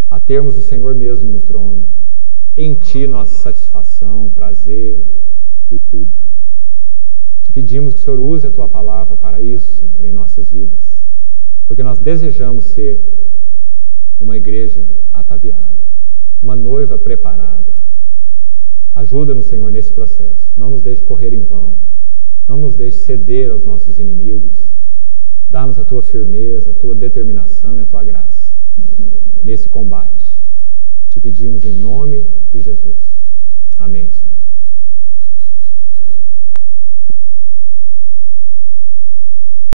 a termos o Senhor mesmo no trono, em Ti nossa satisfação, prazer e tudo. Te pedimos que o Senhor use a Tua palavra para isso, Senhor, em nossas vidas, porque nós desejamos ser uma igreja ataviada, uma noiva preparada. Ajuda-nos, Senhor, nesse processo. Não nos deixe correr em vão, não nos deixe ceder aos nossos inimigos. Dá-nos a Tua firmeza, a Tua determinação e a Tua graça nesse combate. Te pedimos em nome de Jesus. Amém, Senhor.